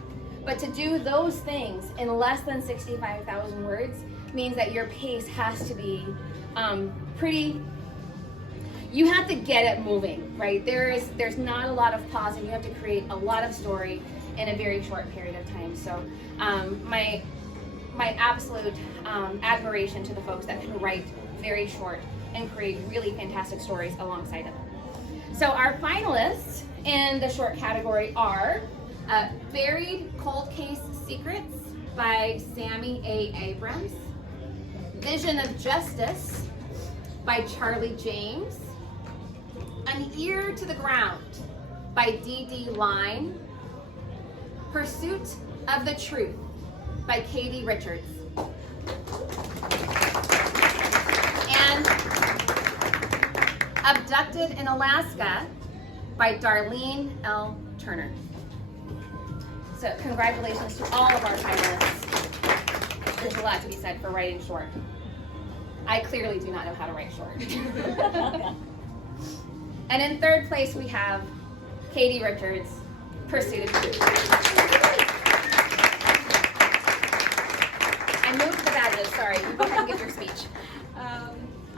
But to do those things in less than 65,000 words means that your pace has to be you have to get it moving, right? There's not a lot of pausing. You have to create a lot of story in a very short period of time. So my absolute admiration to the folks that can write very short and create really fantastic stories alongside of it. So our finalists in the short category are Buried Cold Case Secrets by Sammy A. Abrams, Vision of Justice by Charlie James, An Ear to the Ground by D.D. Line, Pursuit of the Truth by Katie Richards, and Abducted in Alaska by Darlene L. Turner. So congratulations to all of our finalists. There's a lot to be said for writing short. I clearly do not know how to write short. And in third place we have Katie Richards, Pursuit of Truth. I moved the badges, sorry. You go ahead and give your speech.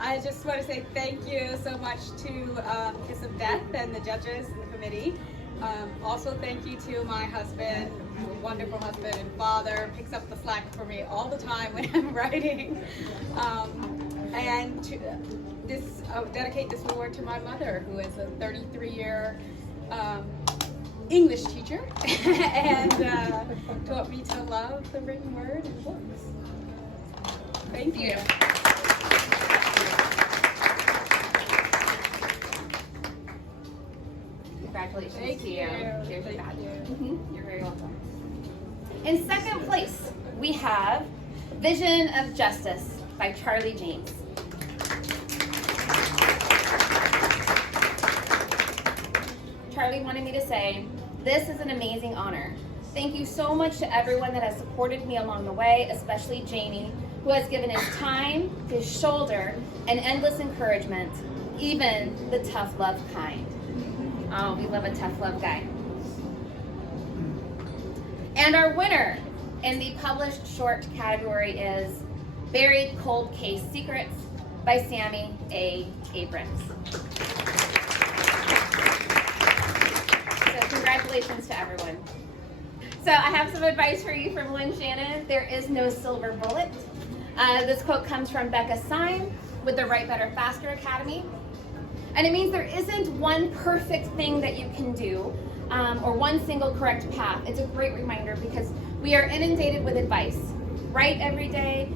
I just want to say thank you so much to Kiss of Death and the judges and the committee. Also thank you to my husband, wonderful husband and father, picks up the slack for me all the time when I'm writing. And to dedicate this award to my mother, who is a 33-year English teacher and taught me to love the written word and books. Thank you. Congratulations Thank to you. you. Here's your Thank badge. you. You're very welcome. In second place, we have Vision of Justice by Charlie James. Charlie wanted me to say, this is an amazing honor. Thank you so much to everyone that has supported me along the way, especially Jamie, who has given his time, his shoulder, and endless encouragement, even the tough love kind. Oh, we love a tough love guy. And our winner in the published short category is Buried Cold Case Secrets by Sammy A. Abrams. So congratulations to everyone. So I have some advice for you from Lynn Shannon. There is no silver bullet. This quote comes from Becca Syme with the Write Better Faster Academy. And it means there isn't one perfect thing that you can do or one single correct path. It's a great reminder because we are inundated with advice. Write every day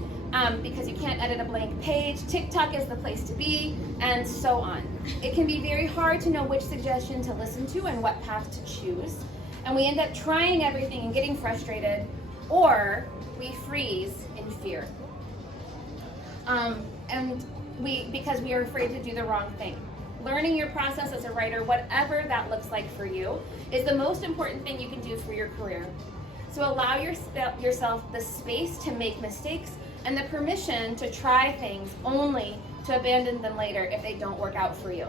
because you can't edit a blank page. TikTok is the place to be, and so on. It can be very hard to know which suggestion to listen to and what path to choose. And we end up trying everything and getting frustrated, or we freeze in fear. Because we are afraid to do the wrong thing. Learning your process as a writer, whatever that looks like for you, is the most important thing you can do for your career. So allow yourself the space to make mistakes and the permission to try things only to abandon them later if they don't work out for you.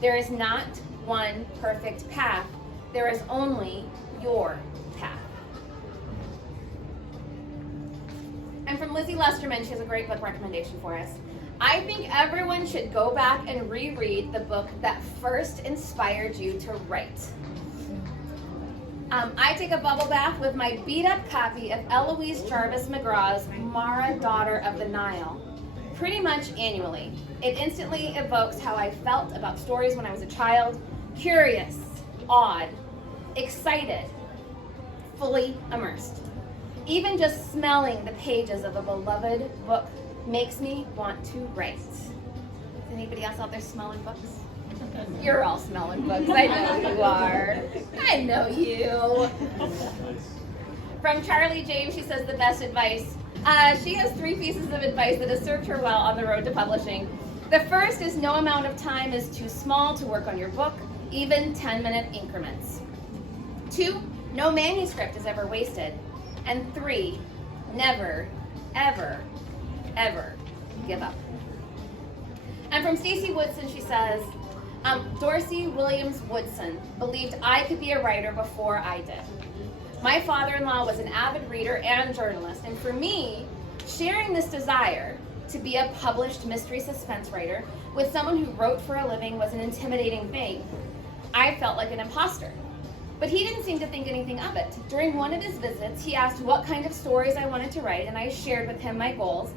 There is not one perfect path. There is only your path. And from Lizzie Lesterman, she has a great book recommendation for us. I think everyone should go back and reread the book that first inspired you to write. I take a bubble bath with my beat-up copy of Eloise Jarvis McGraw's Mara, Daughter of the Nile pretty much annually. It instantly evokes how I felt about stories when I was a child: curious, awed, excited, fully immersed. Even just smelling the pages of a beloved book makes me want to write. Is anybody else out there smelling books? You're all smelling books. I know you are. I know you. From Charlie James, she says the best advice. She has 3 pieces of advice that has served her well on the road to publishing. The first is no amount of time is too small to work on your book, even 10-minute increments. 2, no manuscript is ever wasted. And 3, never, ever, ever give up. And from Stacey Woodson, she says, Dorsey Williams Woodson believed I could be a writer before I did. My father-in-law was an avid reader and journalist, and for me, sharing this desire to be a published mystery suspense writer with someone who wrote for a living was an intimidating thing. I felt like an imposter. But he didn't seem to think anything of it. During one of his visits, he asked what kind of stories I wanted to write, and I shared with him my goals.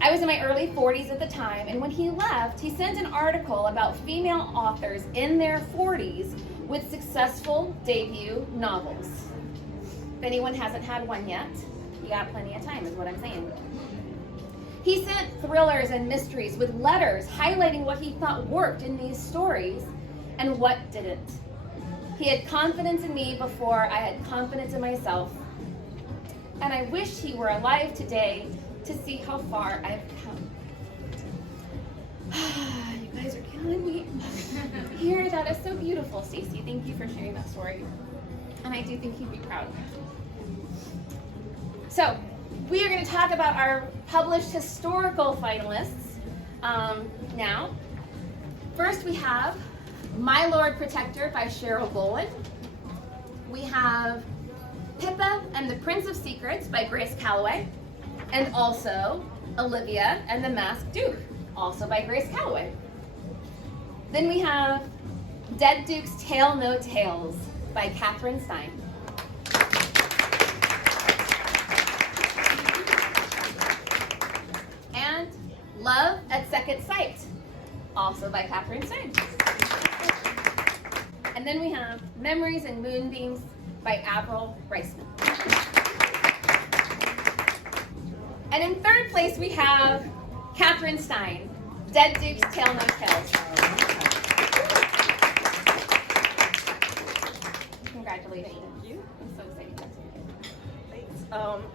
I was in my early 40s at the time, and when he left, he sent an article about female authors in their 40s with successful debut novels. If anyone hasn't had one yet, you got plenty of time, is what I'm saying. He sent thrillers and mysteries with letters highlighting what he thought worked in these stories and what didn't. He had confidence in me before I had confidence in myself. And I wish he were alive today to see how far I've come. You guys are killing me. Here, that is so beautiful, Stacey. Thank you for sharing that story. And I do think he'd be proud. So, we are going to talk about our published historical finalists now. First, we have My Lord Protector by Cheryl Bowen. We have Pippa and the Prince of Secrets by Grace Calloway. And also Olivia and the Masked Duke, also by Grace Calloway. Then we have Dead Duke's Tale No Tales by Catherine Stein. And Love at Second Sight, also by Catherine Stein. And then we have Memories and Moonbeams by Avril Reisman. And in third place we have Catherine Stein, Dead Duke's Tale No Tales. Congratulations. Thank you. I'm so excited to Thanks.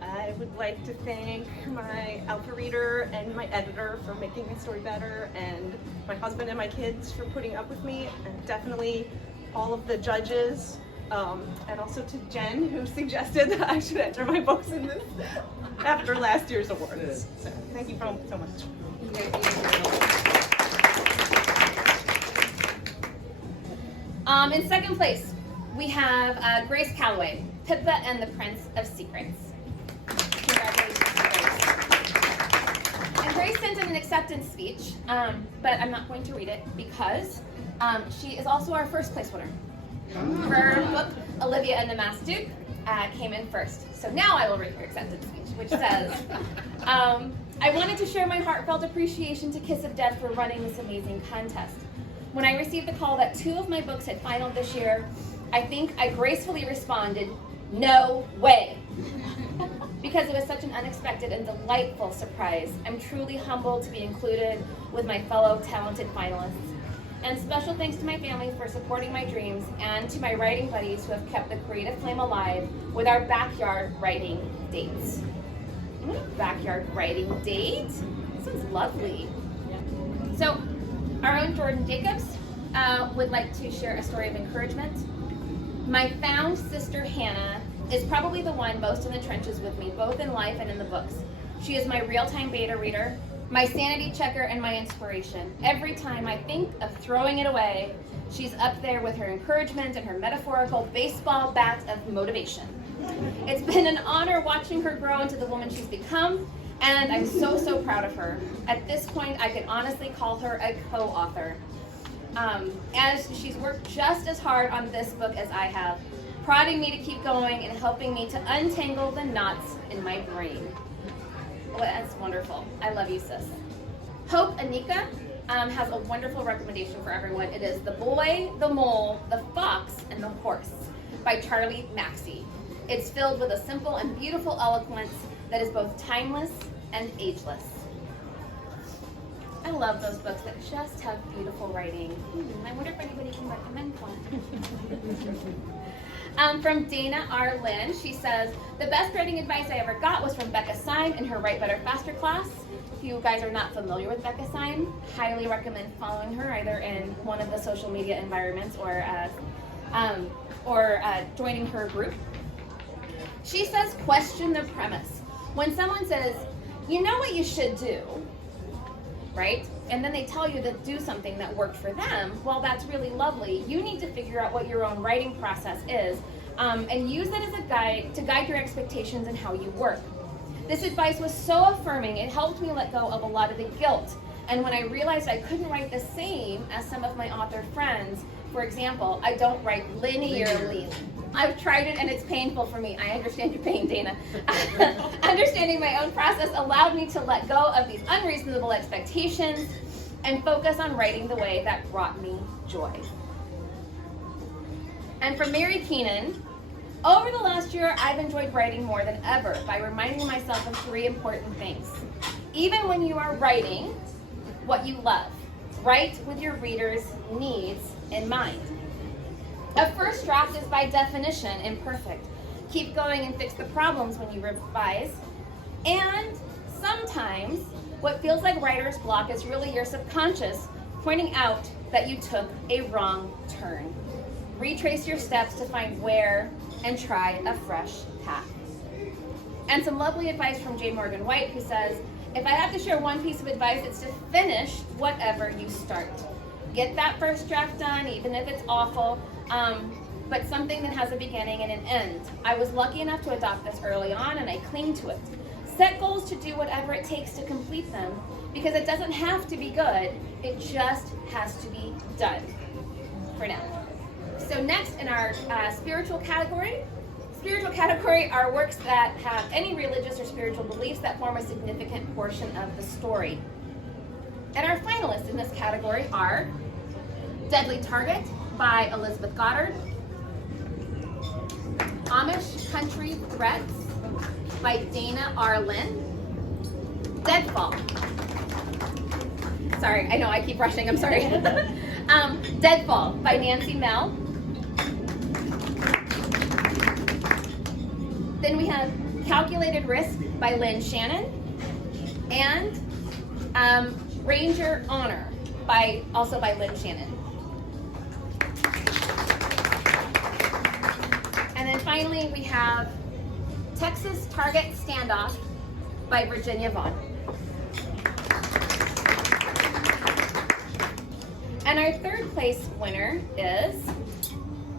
I would like to thank my alpha reader and my editor for making my story better, and my husband and my kids for putting up with me, and definitely all of the judges, and also to Jen, who suggested that I should enter my books in this after last year's awards. So thank you so much. In second place, we have Grace Calloway, Pippa and the Prince of Secrets. Congratulations to Grace. And Grace sent in an acceptance speech, but I'm not going to read it because she is also our first place winner. Her book, Olivia and the Masked Duke, came in first. So now I will read her acceptance speech, which says, I wanted to share my heartfelt appreciation to Kiss of Death for running this amazing contest. When I received the call that 2 of my books had finaled this year, I think I gracefully responded, no way. Because it was such an unexpected and delightful surprise. I'm truly humbled to be included with my fellow talented finalists. And special thanks to my family for supporting my dreams, and to my writing buddies who have kept the creative flame alive with our backyard writing dates. Backyard writing date? Sounds lovely. So, our own Jordan Jacobs would like to share a story of encouragement. My found sister Hannah is probably the one most in the trenches with me, both in life and in the books. She is my real-time beta reader, my sanity checker, and my inspiration. Every time I think of throwing it away, she's up there with her encouragement and her metaphorical baseball bat of motivation. It's been an honor watching her grow into the woman she's become, and I'm so, so proud of her. At this point, I could honestly call her a co-author, as she's worked just as hard on this book as I have, prodding me to keep going and helping me to untangle the knots in my brain. Well, that's wonderful. I love you, sis. Hope Anika has a wonderful recommendation for everyone. It is The Boy, the Mole, the Fox, and the Horse by Charlie Maxey. It's filled with a simple and beautiful eloquence that is both timeless and ageless. I love those books that just have beautiful writing. I wonder if anybody can recommend one. From Dana R. Lynn, she says, the best writing advice I ever got was from Becca Syme in her Write Better Faster class. If you guys are not familiar with Becca Syme, highly recommend following her either in one of the social media environments or joining her group. She says, question the premise. When someone says, you know what you should do, right? And then they tell you to do something that worked for them, well, that's really lovely. You need to figure out what your own writing process is and use it as a guide to guide your expectations and how you work. This advice was so affirming, it helped me let go of a lot of the guilt. And when I realized I couldn't write the same as some of my author friends, for example, I don't write linearly. I've tried it and it's painful for me. I understand your pain, Dana. Understanding my own process allowed me to let go of these unreasonable expectations and focus on writing the way that brought me joy. And from Mary Keenan, over the last year, I've enjoyed writing more than ever by reminding myself of 3 important things. Even when you are writing what you love, write with your readers' needs in mind. A first draft is by definition imperfect. Keep going and fix the problems when you revise. And sometimes what feels like writer's block is really your subconscious pointing out that you took a wrong turn. Retrace your steps to find where and try a fresh path. And some lovely advice from J. Morgan White, who says, if I have to share one piece of advice, it's to finish whatever you start. Get that first draft done, even if it's awful, but something that has a beginning and an end. I was lucky enough to adopt this early on, and I cling to it. Set goals to do whatever it takes to complete them, because it doesn't have to be good, it just has to be done for now. So next in our spiritual category are works that have any religious or spiritual beliefs that form a significant portion of the story. And our finalists in this category are Deadly Target by Elizabeth Goddard, Amish Country Threats by Dana R. Lynn, Deadfall. Sorry, I know I keep rushing, I'm sorry. Deadfall by Nancy Mell. Then we have Calculated Risk by Lynn Shannon, and Ranger Honor also by Lynn Shannon. And then finally we have Texas Target Standoff by Virginia Vaughn. And our third place winner is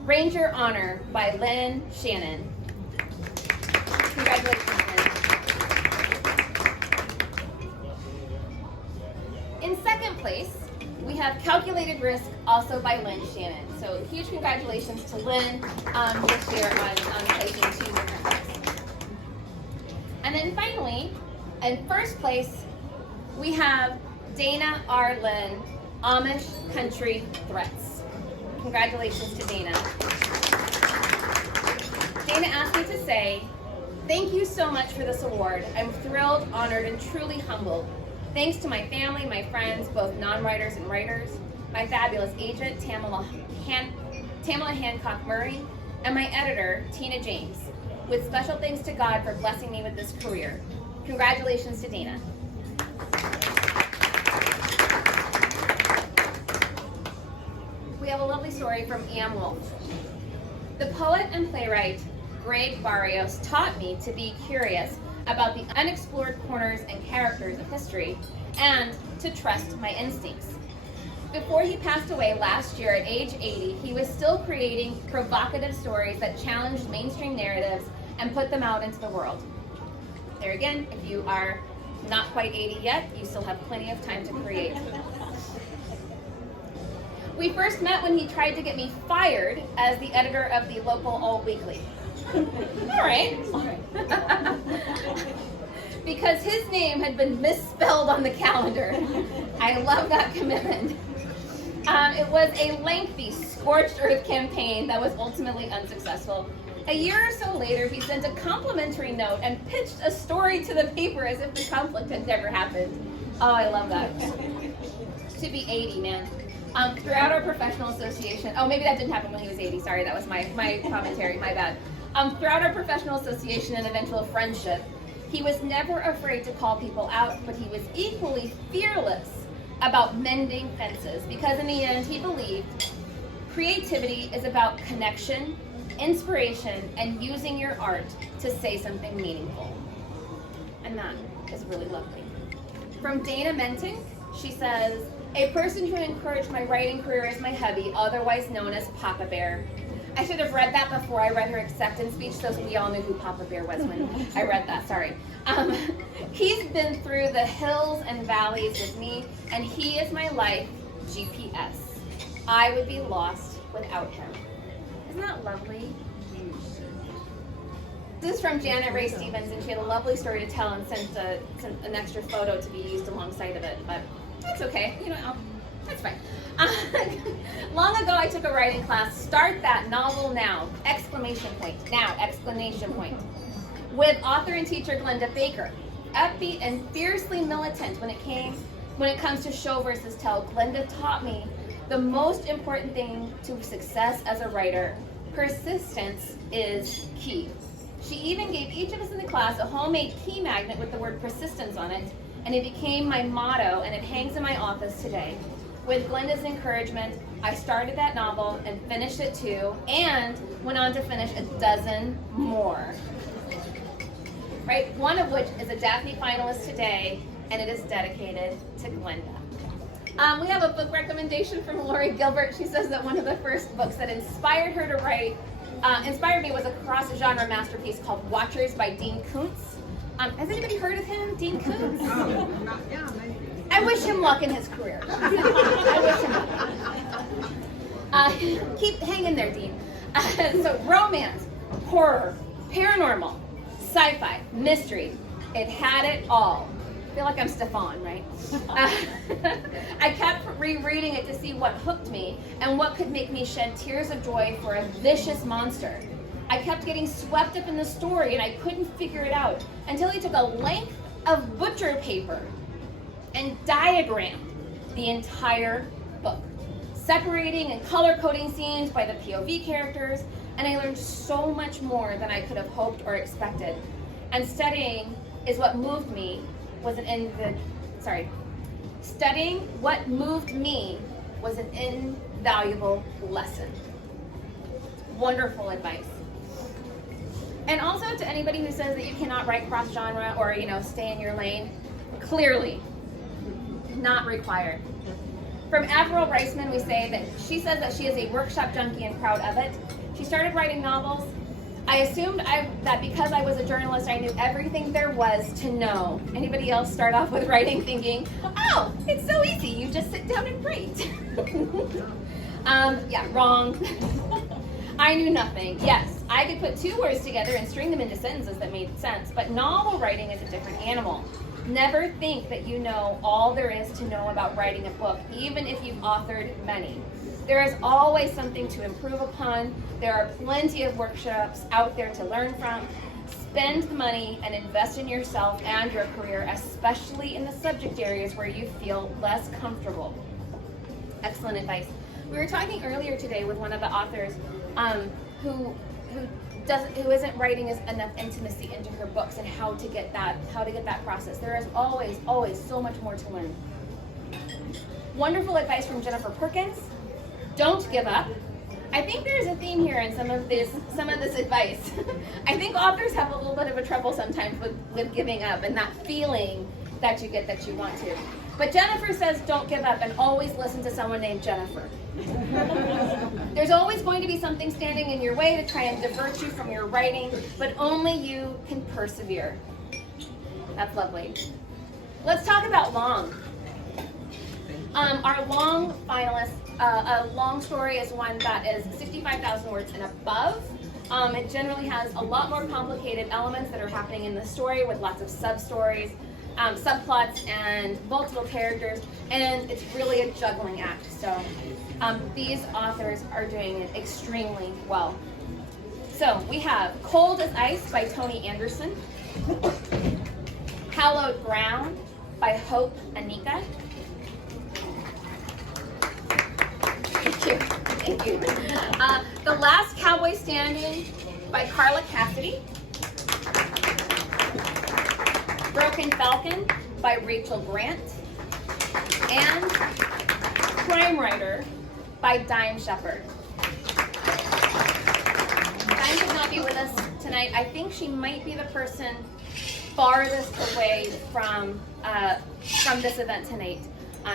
Ranger Honor by Lynn Shannon. Congratulations, Lynn. In second place, we have Calculated Risk, also by Lynn Shannon. So huge congratulations to Lynn this year on placing 2 different books. And then finally, in first place, we have Dana R. Lynn, Amish Country Threats. Congratulations to Dana. Dana asked me to say, thank you so much for this award. I'm thrilled, honored, and truly humbled. Thanks to my family, my friends, both non-writers and writers, my fabulous agent, Tamala Hancock Murray, and my editor, Tina James, with special thanks to God for blessing me with this career. Congratulations to Dana. We have a lovely story from Am Wolf. The poet and playwright Greg Barrios taught me to be curious about the unexplored corners and characters of history and to trust my instincts. Before he passed away last year at age 80, he was still creating provocative stories that challenged mainstream narratives and put them out into the world. There again, if you are not quite 80 yet, you still have plenty of time to create. We first met when he tried to get me fired as the editor of the local Alt Weekly. All right. because his name had been misspelled on the calendar. I love that commitment. It was a lengthy, scorched earth campaign that was ultimately unsuccessful. A year or so later, he sent a complimentary note and pitched a story to the paper as if the conflict had never happened. Oh, I love that. To be 80, man. Throughout our professional association, oh, maybe that didn't happen when he was 80. Sorry, that was my commentary, my bad. Throughout our professional association and eventual friendship, he was never afraid to call people out, but he was equally fearless about mending fences, because in the end, he believed creativity is about connection, inspiration, and using your art to say something meaningful. And that is really lovely. From Dana Mentink, she says, a person who encouraged my writing career is my hubby, otherwise known as Papa Bear. I should have read that before I read her acceptance speech, so we all knew who Papa Bear was when I read that, sorry. He's been through the hills and valleys with me, and he is my life GPS. I would be lost without him. Isn't that lovely? This is from Janet Ray Stevens, and she had a lovely story to tell and sent an extra photo to be used alongside of it, but that's okay. You know, that's fine. Long ago, I took a writing class, Start That Novel Now, exclamation point, now, exclamation point, with author and teacher Glenda Baker. Upbeat and fiercely militant when it comes to show versus tell, Glenda taught me the most important thing to success as a writer. Persistence is key. She even gave each of us in the class a homemade key magnet with the word persistence on it, and it became my motto, and it hangs in my office today. With Glenda's encouragement, I started that novel and finished it too, and went on to finish a dozen more. Right? One of which is a Daphne finalist today, and it is dedicated to Glenda. We have a book recommendation from Maurier Gilbert. She says that one of the first books that inspired her to write, inspired me, was a cross-genre masterpiece called Watchers by Dean Koontz. Has anybody heard of him, Dean Koontz? I wish him luck in his career. I wish him luck. Keep hanging there, Dean. So romance, horror, paranormal, sci-fi, mystery. It had it all. I feel like I'm Stefan, right? I kept rereading it to see what hooked me and what could make me shed tears of joy for a vicious monster. I kept getting swept up in the story and I couldn't figure it out until he took a length of butcher paper and diagrammed the entire book, separating and color coding scenes by the POV characters, and I learned so much more than I could have hoped or expected. And studying what moved me was an invaluable lesson. Wonderful advice. And also to anybody who says that you cannot write cross-genre or, stay in your lane, clearly not required. From Avril Reisman, she says that she is a workshop junkie and proud of it. She started writing novels. I assumed that because I was a journalist, I knew everything there was to know. Anybody else start off with writing thinking, oh, it's so easy, you just sit down and write. Yeah, wrong. I knew nothing. Yes, I could put two words together and string them into sentences that made sense, but novel writing is a different animal. Never think that you know all there is to know about writing a book, even if you've authored many. There is always something to improve upon. There are plenty of workshops out there to learn from. Spend the money and invest in yourself and your career, especially in the subject areas where you feel less comfortable. Excellent advice. We were talking earlier today with one of the authors who isn't writing enough intimacy into her books and how to get that process. There is always so much more to learn. Wonderful advice from Jennifer Perkins. Don't give up. I think there's a theme here in some of this advice. I think authors have a little bit of a trouble sometimes with giving up and that feeling that you get that you want to. But Jennifer says don't give up and always listen to someone named Jennifer. There's always going to be something standing in your way to try and divert you from your writing, but only you can persevere. That's lovely. Let's talk about long. Our long finalists, a long story is one that is 65,000 words and above. It generally has a lot more complicated elements that are happening in the story with lots of sub-stories, subplots, and multiple characters, and it's really a juggling act. So these authors are doing it extremely well. So we have Cold as Ice by Toni Anderson, Hallowed Ground by Hope Anika. Thank you. The Last Cowboy Standing by Carla Cassidy. Broken Falcon by Rachel Grant. And Crime Writer by Dime Shepherd. Dime could not be with us tonight. I think she might be the person farthest away from this event tonight.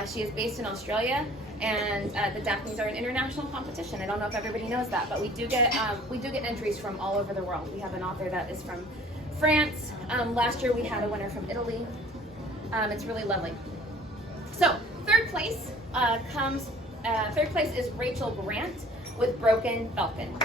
She is based in Australia, and the Daphnes are an international competition. I don't know if everybody knows that, but we do get entries from all over the world. We have an author that is from France. Last year we had a winner from Italy. It's really lovely. So third place is Rachel Grant with Broken Falcon.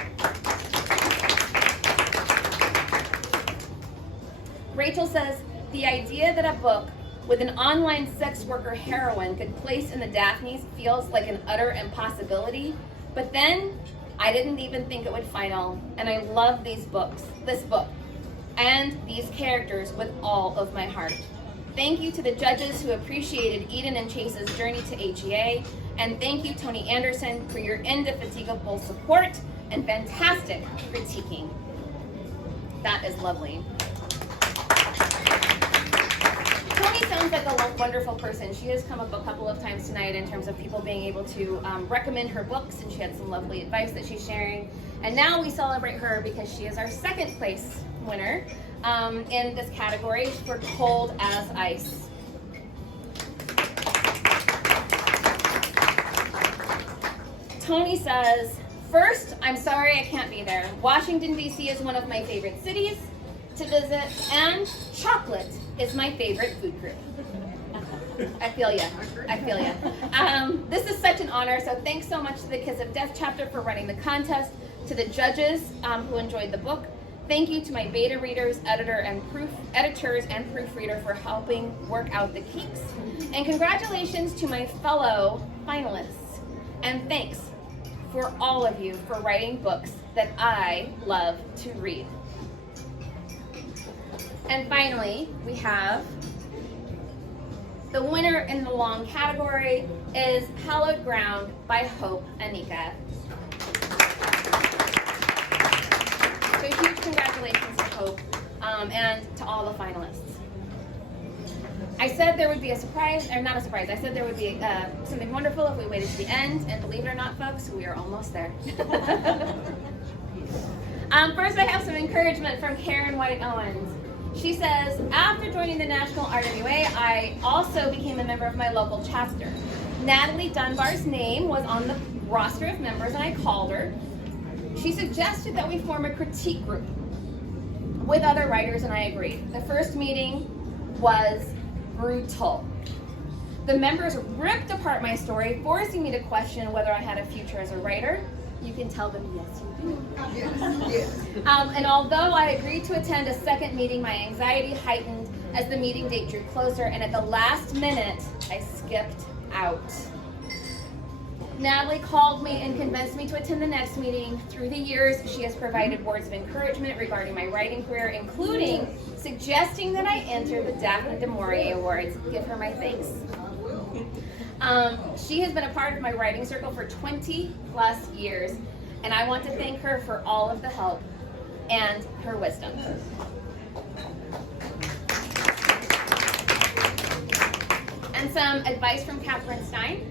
Rachel says, the idea that a book with an online sex worker heroine could place in the Daphnes feels like an utter impossibility, but then I didn't even think it would final, and I love this book, and these characters with all of my heart. Thank you to the judges who appreciated Eden and Chase's journey to HEA, and thank you, Toni Anderson, for your indefatigable support and fantastic critiquing. That is lovely. Toni sounds like a wonderful person. She has come up a couple of times tonight in terms of people being able to recommend her books, and she had some lovely advice that she's sharing. And now we celebrate her because she is our second place winner in this category for Cold as Ice. Toni says, first, I'm sorry I can't be there. Washington, D.C. is one of my favorite cities to visit, and chocolate is my favorite food group. I feel ya. This is such an honor, so thanks so much to the Kiss of Death chapter for running the contest, to the judges who enjoyed the book. Thank you to my beta readers, editors, and proofreader for helping work out the kinks. And congratulations to my fellow finalists. And thanks for all of you for writing books that I love to read. And finally, we have the winner in the long category is Hallowed Ground by Hope Anika. So huge congratulations to Hope and to all the finalists. I said there would be a surprise, or not a surprise, I said there would be something wonderful if we waited to the end, and believe it or not, folks, we are almost there. First, I have some encouragement from Karen White Owens. She says, after joining the National RWA, I also became a member of my local chapter. Natalie Dunbar's name was on the roster of members, and I called her. She suggested that we form a critique group with other writers, and I agreed. The first meeting was brutal. The members ripped apart my story, forcing me to question whether I had a future as a writer. You can tell them, yes, you do. Yes. And although I agreed to attend a second meeting, my anxiety heightened as the meeting date drew closer, and at the last minute, I skipped out. Natalie called me and convinced me to attend the next meeting. Through the years, she has provided words of encouragement regarding my writing career, including suggesting that I enter the Daphne du Maurier Awards. Give her my thanks. She has been a part of my writing circle for 20 plus years, and I want to thank her for all of the help and her wisdom. And some advice from Catherine Stein.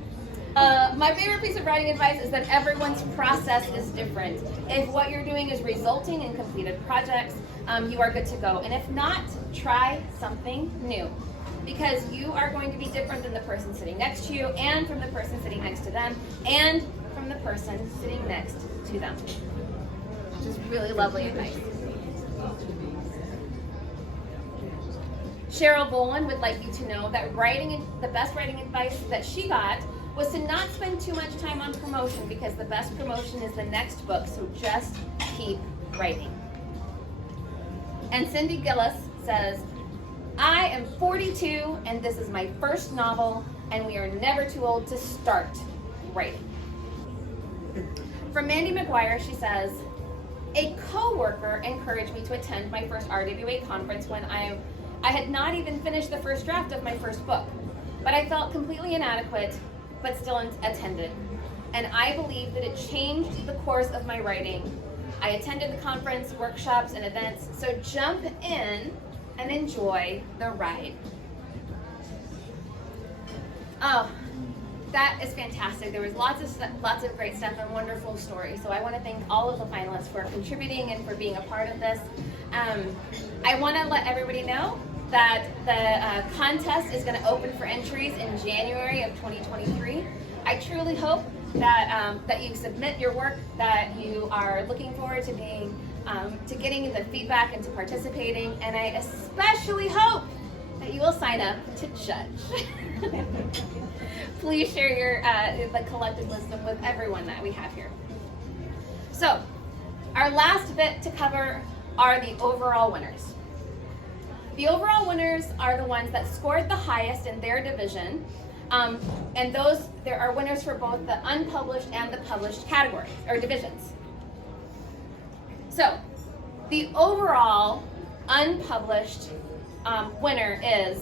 My favorite piece of writing advice is that everyone's process is different. If what you're doing is resulting in completed projects, you are good to go. And if not, try something new. Because you are going to be different than the person sitting next to you, and from the person sitting next to them, and from the person sitting next to them. Which is really lovely advice. Cheryl Boland would like you to know that the best writing advice that she got was to not spend too much time on promotion, because the best promotion is the next book, so just keep writing. And Cindy Gillis says, I am 42 and this is my first novel, and we are never too old to start writing. From Mandy McGuire, she says, a co-worker encouraged me to attend my first RWA conference when I had not even finished the first draft of my first book, but I felt completely inadequate, but still attended. And I believe that it changed the course of my writing. I attended the conference, workshops, and events, so jump in and enjoy the ride. Oh, that is fantastic. There was lots of great stuff and wonderful stories. So I want to thank all of the finalists for contributing and for being a part of this. I want to let everybody know that the contest is going to open for entries in January of 2023. I truly hope that you submit your work, that you are looking forward to being to getting the feedback and to participating, and I especially hope that you will sign up to judge. Please share the collective wisdom with everyone that we have here. So, our last bit to cover are the overall winners. The overall winners are the ones that scored the highest in their division, and there are winners for both the unpublished and the published categories or divisions. So, the overall unpublished winner is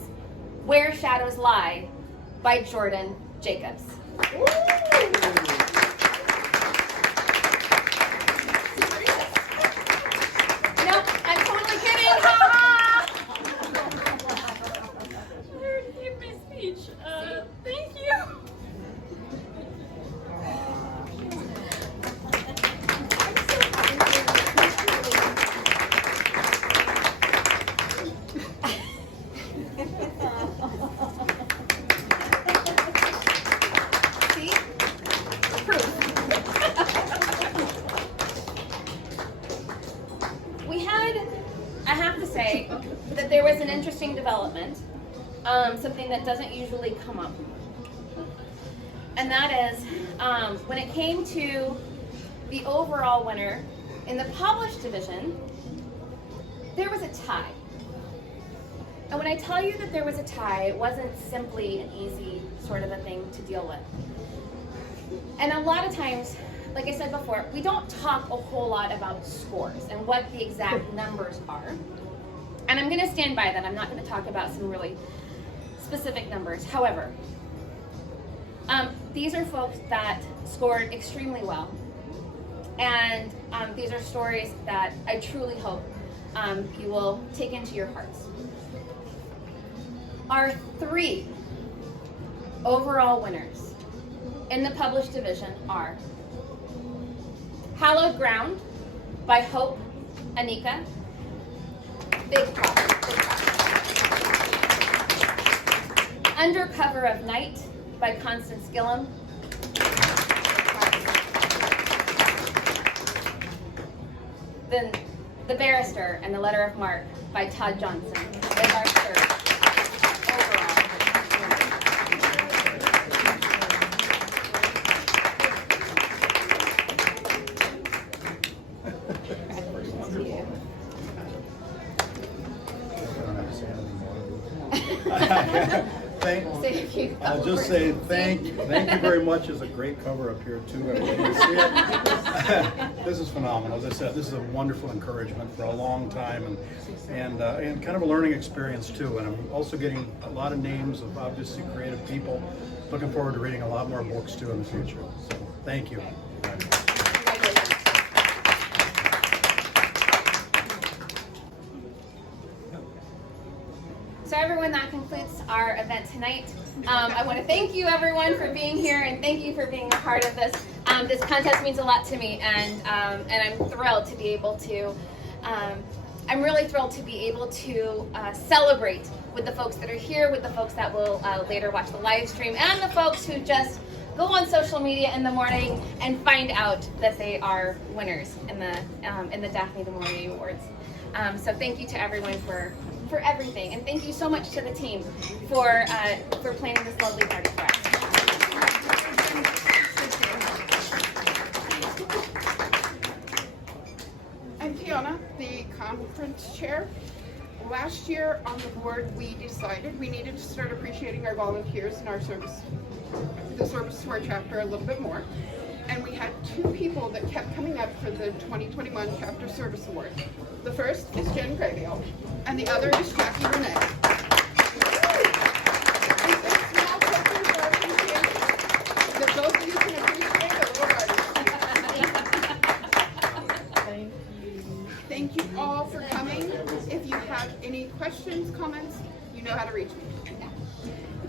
Where Shadows Lie by Jordan Jacobs. No, I'm totally kidding. Ha I already gave my speech. Thank you. See? Proof. I have to say that there was an interesting development, something that doesn't usually come up. And that is, when it came to the overall winner in the published division, there was a tie. And when I tell you that there was a tie, it wasn't simply an easy sort of a thing to deal with. And a lot of times, like I said before, we don't talk a whole lot about scores and what the exact numbers are. And I'm going to stand by that. I'm not going to talk about some really specific numbers. However, these are folks that scored extremely well. And these are stories that I truly hope you will take into your hearts. Our 3 overall winners in the published division are Hallowed Ground by Hope Anika. Big props. Under Cover of Night by Constance Gillum. Then The Barrister and the Letter of Mark by Todd Johnson is our 3rd overall. I'll just say thank you very much. It's a great cover up here too. Everybody can see it. This is phenomenal. As I said, this is a wonderful encouragement for a long time, and kind of a learning experience too. And I'm also getting a lot of names of obviously creative people. Looking forward to reading a lot more books too in the future. So thank you. So everyone, that concludes our event tonight. I want to thank you everyone for being here, and thank you for being a part of this. This contest means a lot to me, and I'm thrilled to be able to. I'm really thrilled to be able to celebrate with the folks that are here, with the folks that will later watch the live stream, and the folks who just go on social media in the morning and find out that they are winners in the Daphne the Maurier Awards. So thank you to everyone for everything, and thank you so much to the team for planning this lovely party for us. I'm Tiana, the conference chair. Last year on the board, we decided we needed to start appreciating our volunteers and our service, the service to our chapter a little bit more. And we had two people that kept coming up for the 2021 Chapter Service Award. The first is Jen Grayvale, and the other is Jackie Renee. And this small token for appreciation that those of you can appreciate a little harder. Thank you all for coming. If you have any questions, comments, you know how to reach me.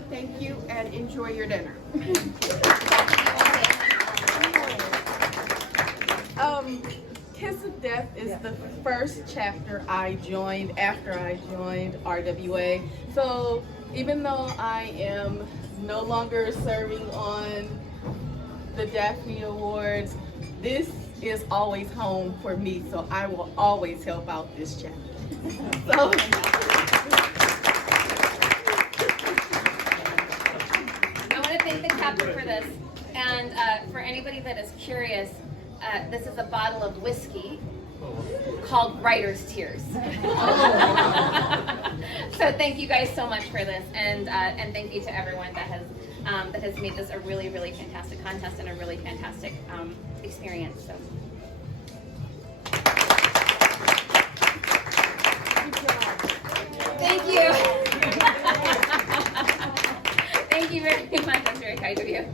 Thank you and enjoy your dinner. Kiss of Death is the first chapter I joined after I joined RWA. So even though I am no longer serving on the Daphne Awards, this is always home for me, so I will always help out this chapter. So, I want to thank the chapter for this, and for anybody that is curious, this is a bottle of whiskey called Writer's Tears. So thank you guys so much for this, and thank you to everyone that has made this a really, really fantastic contest and a really fantastic experience. So. Thank you. Thank you very much. That's very kind of you.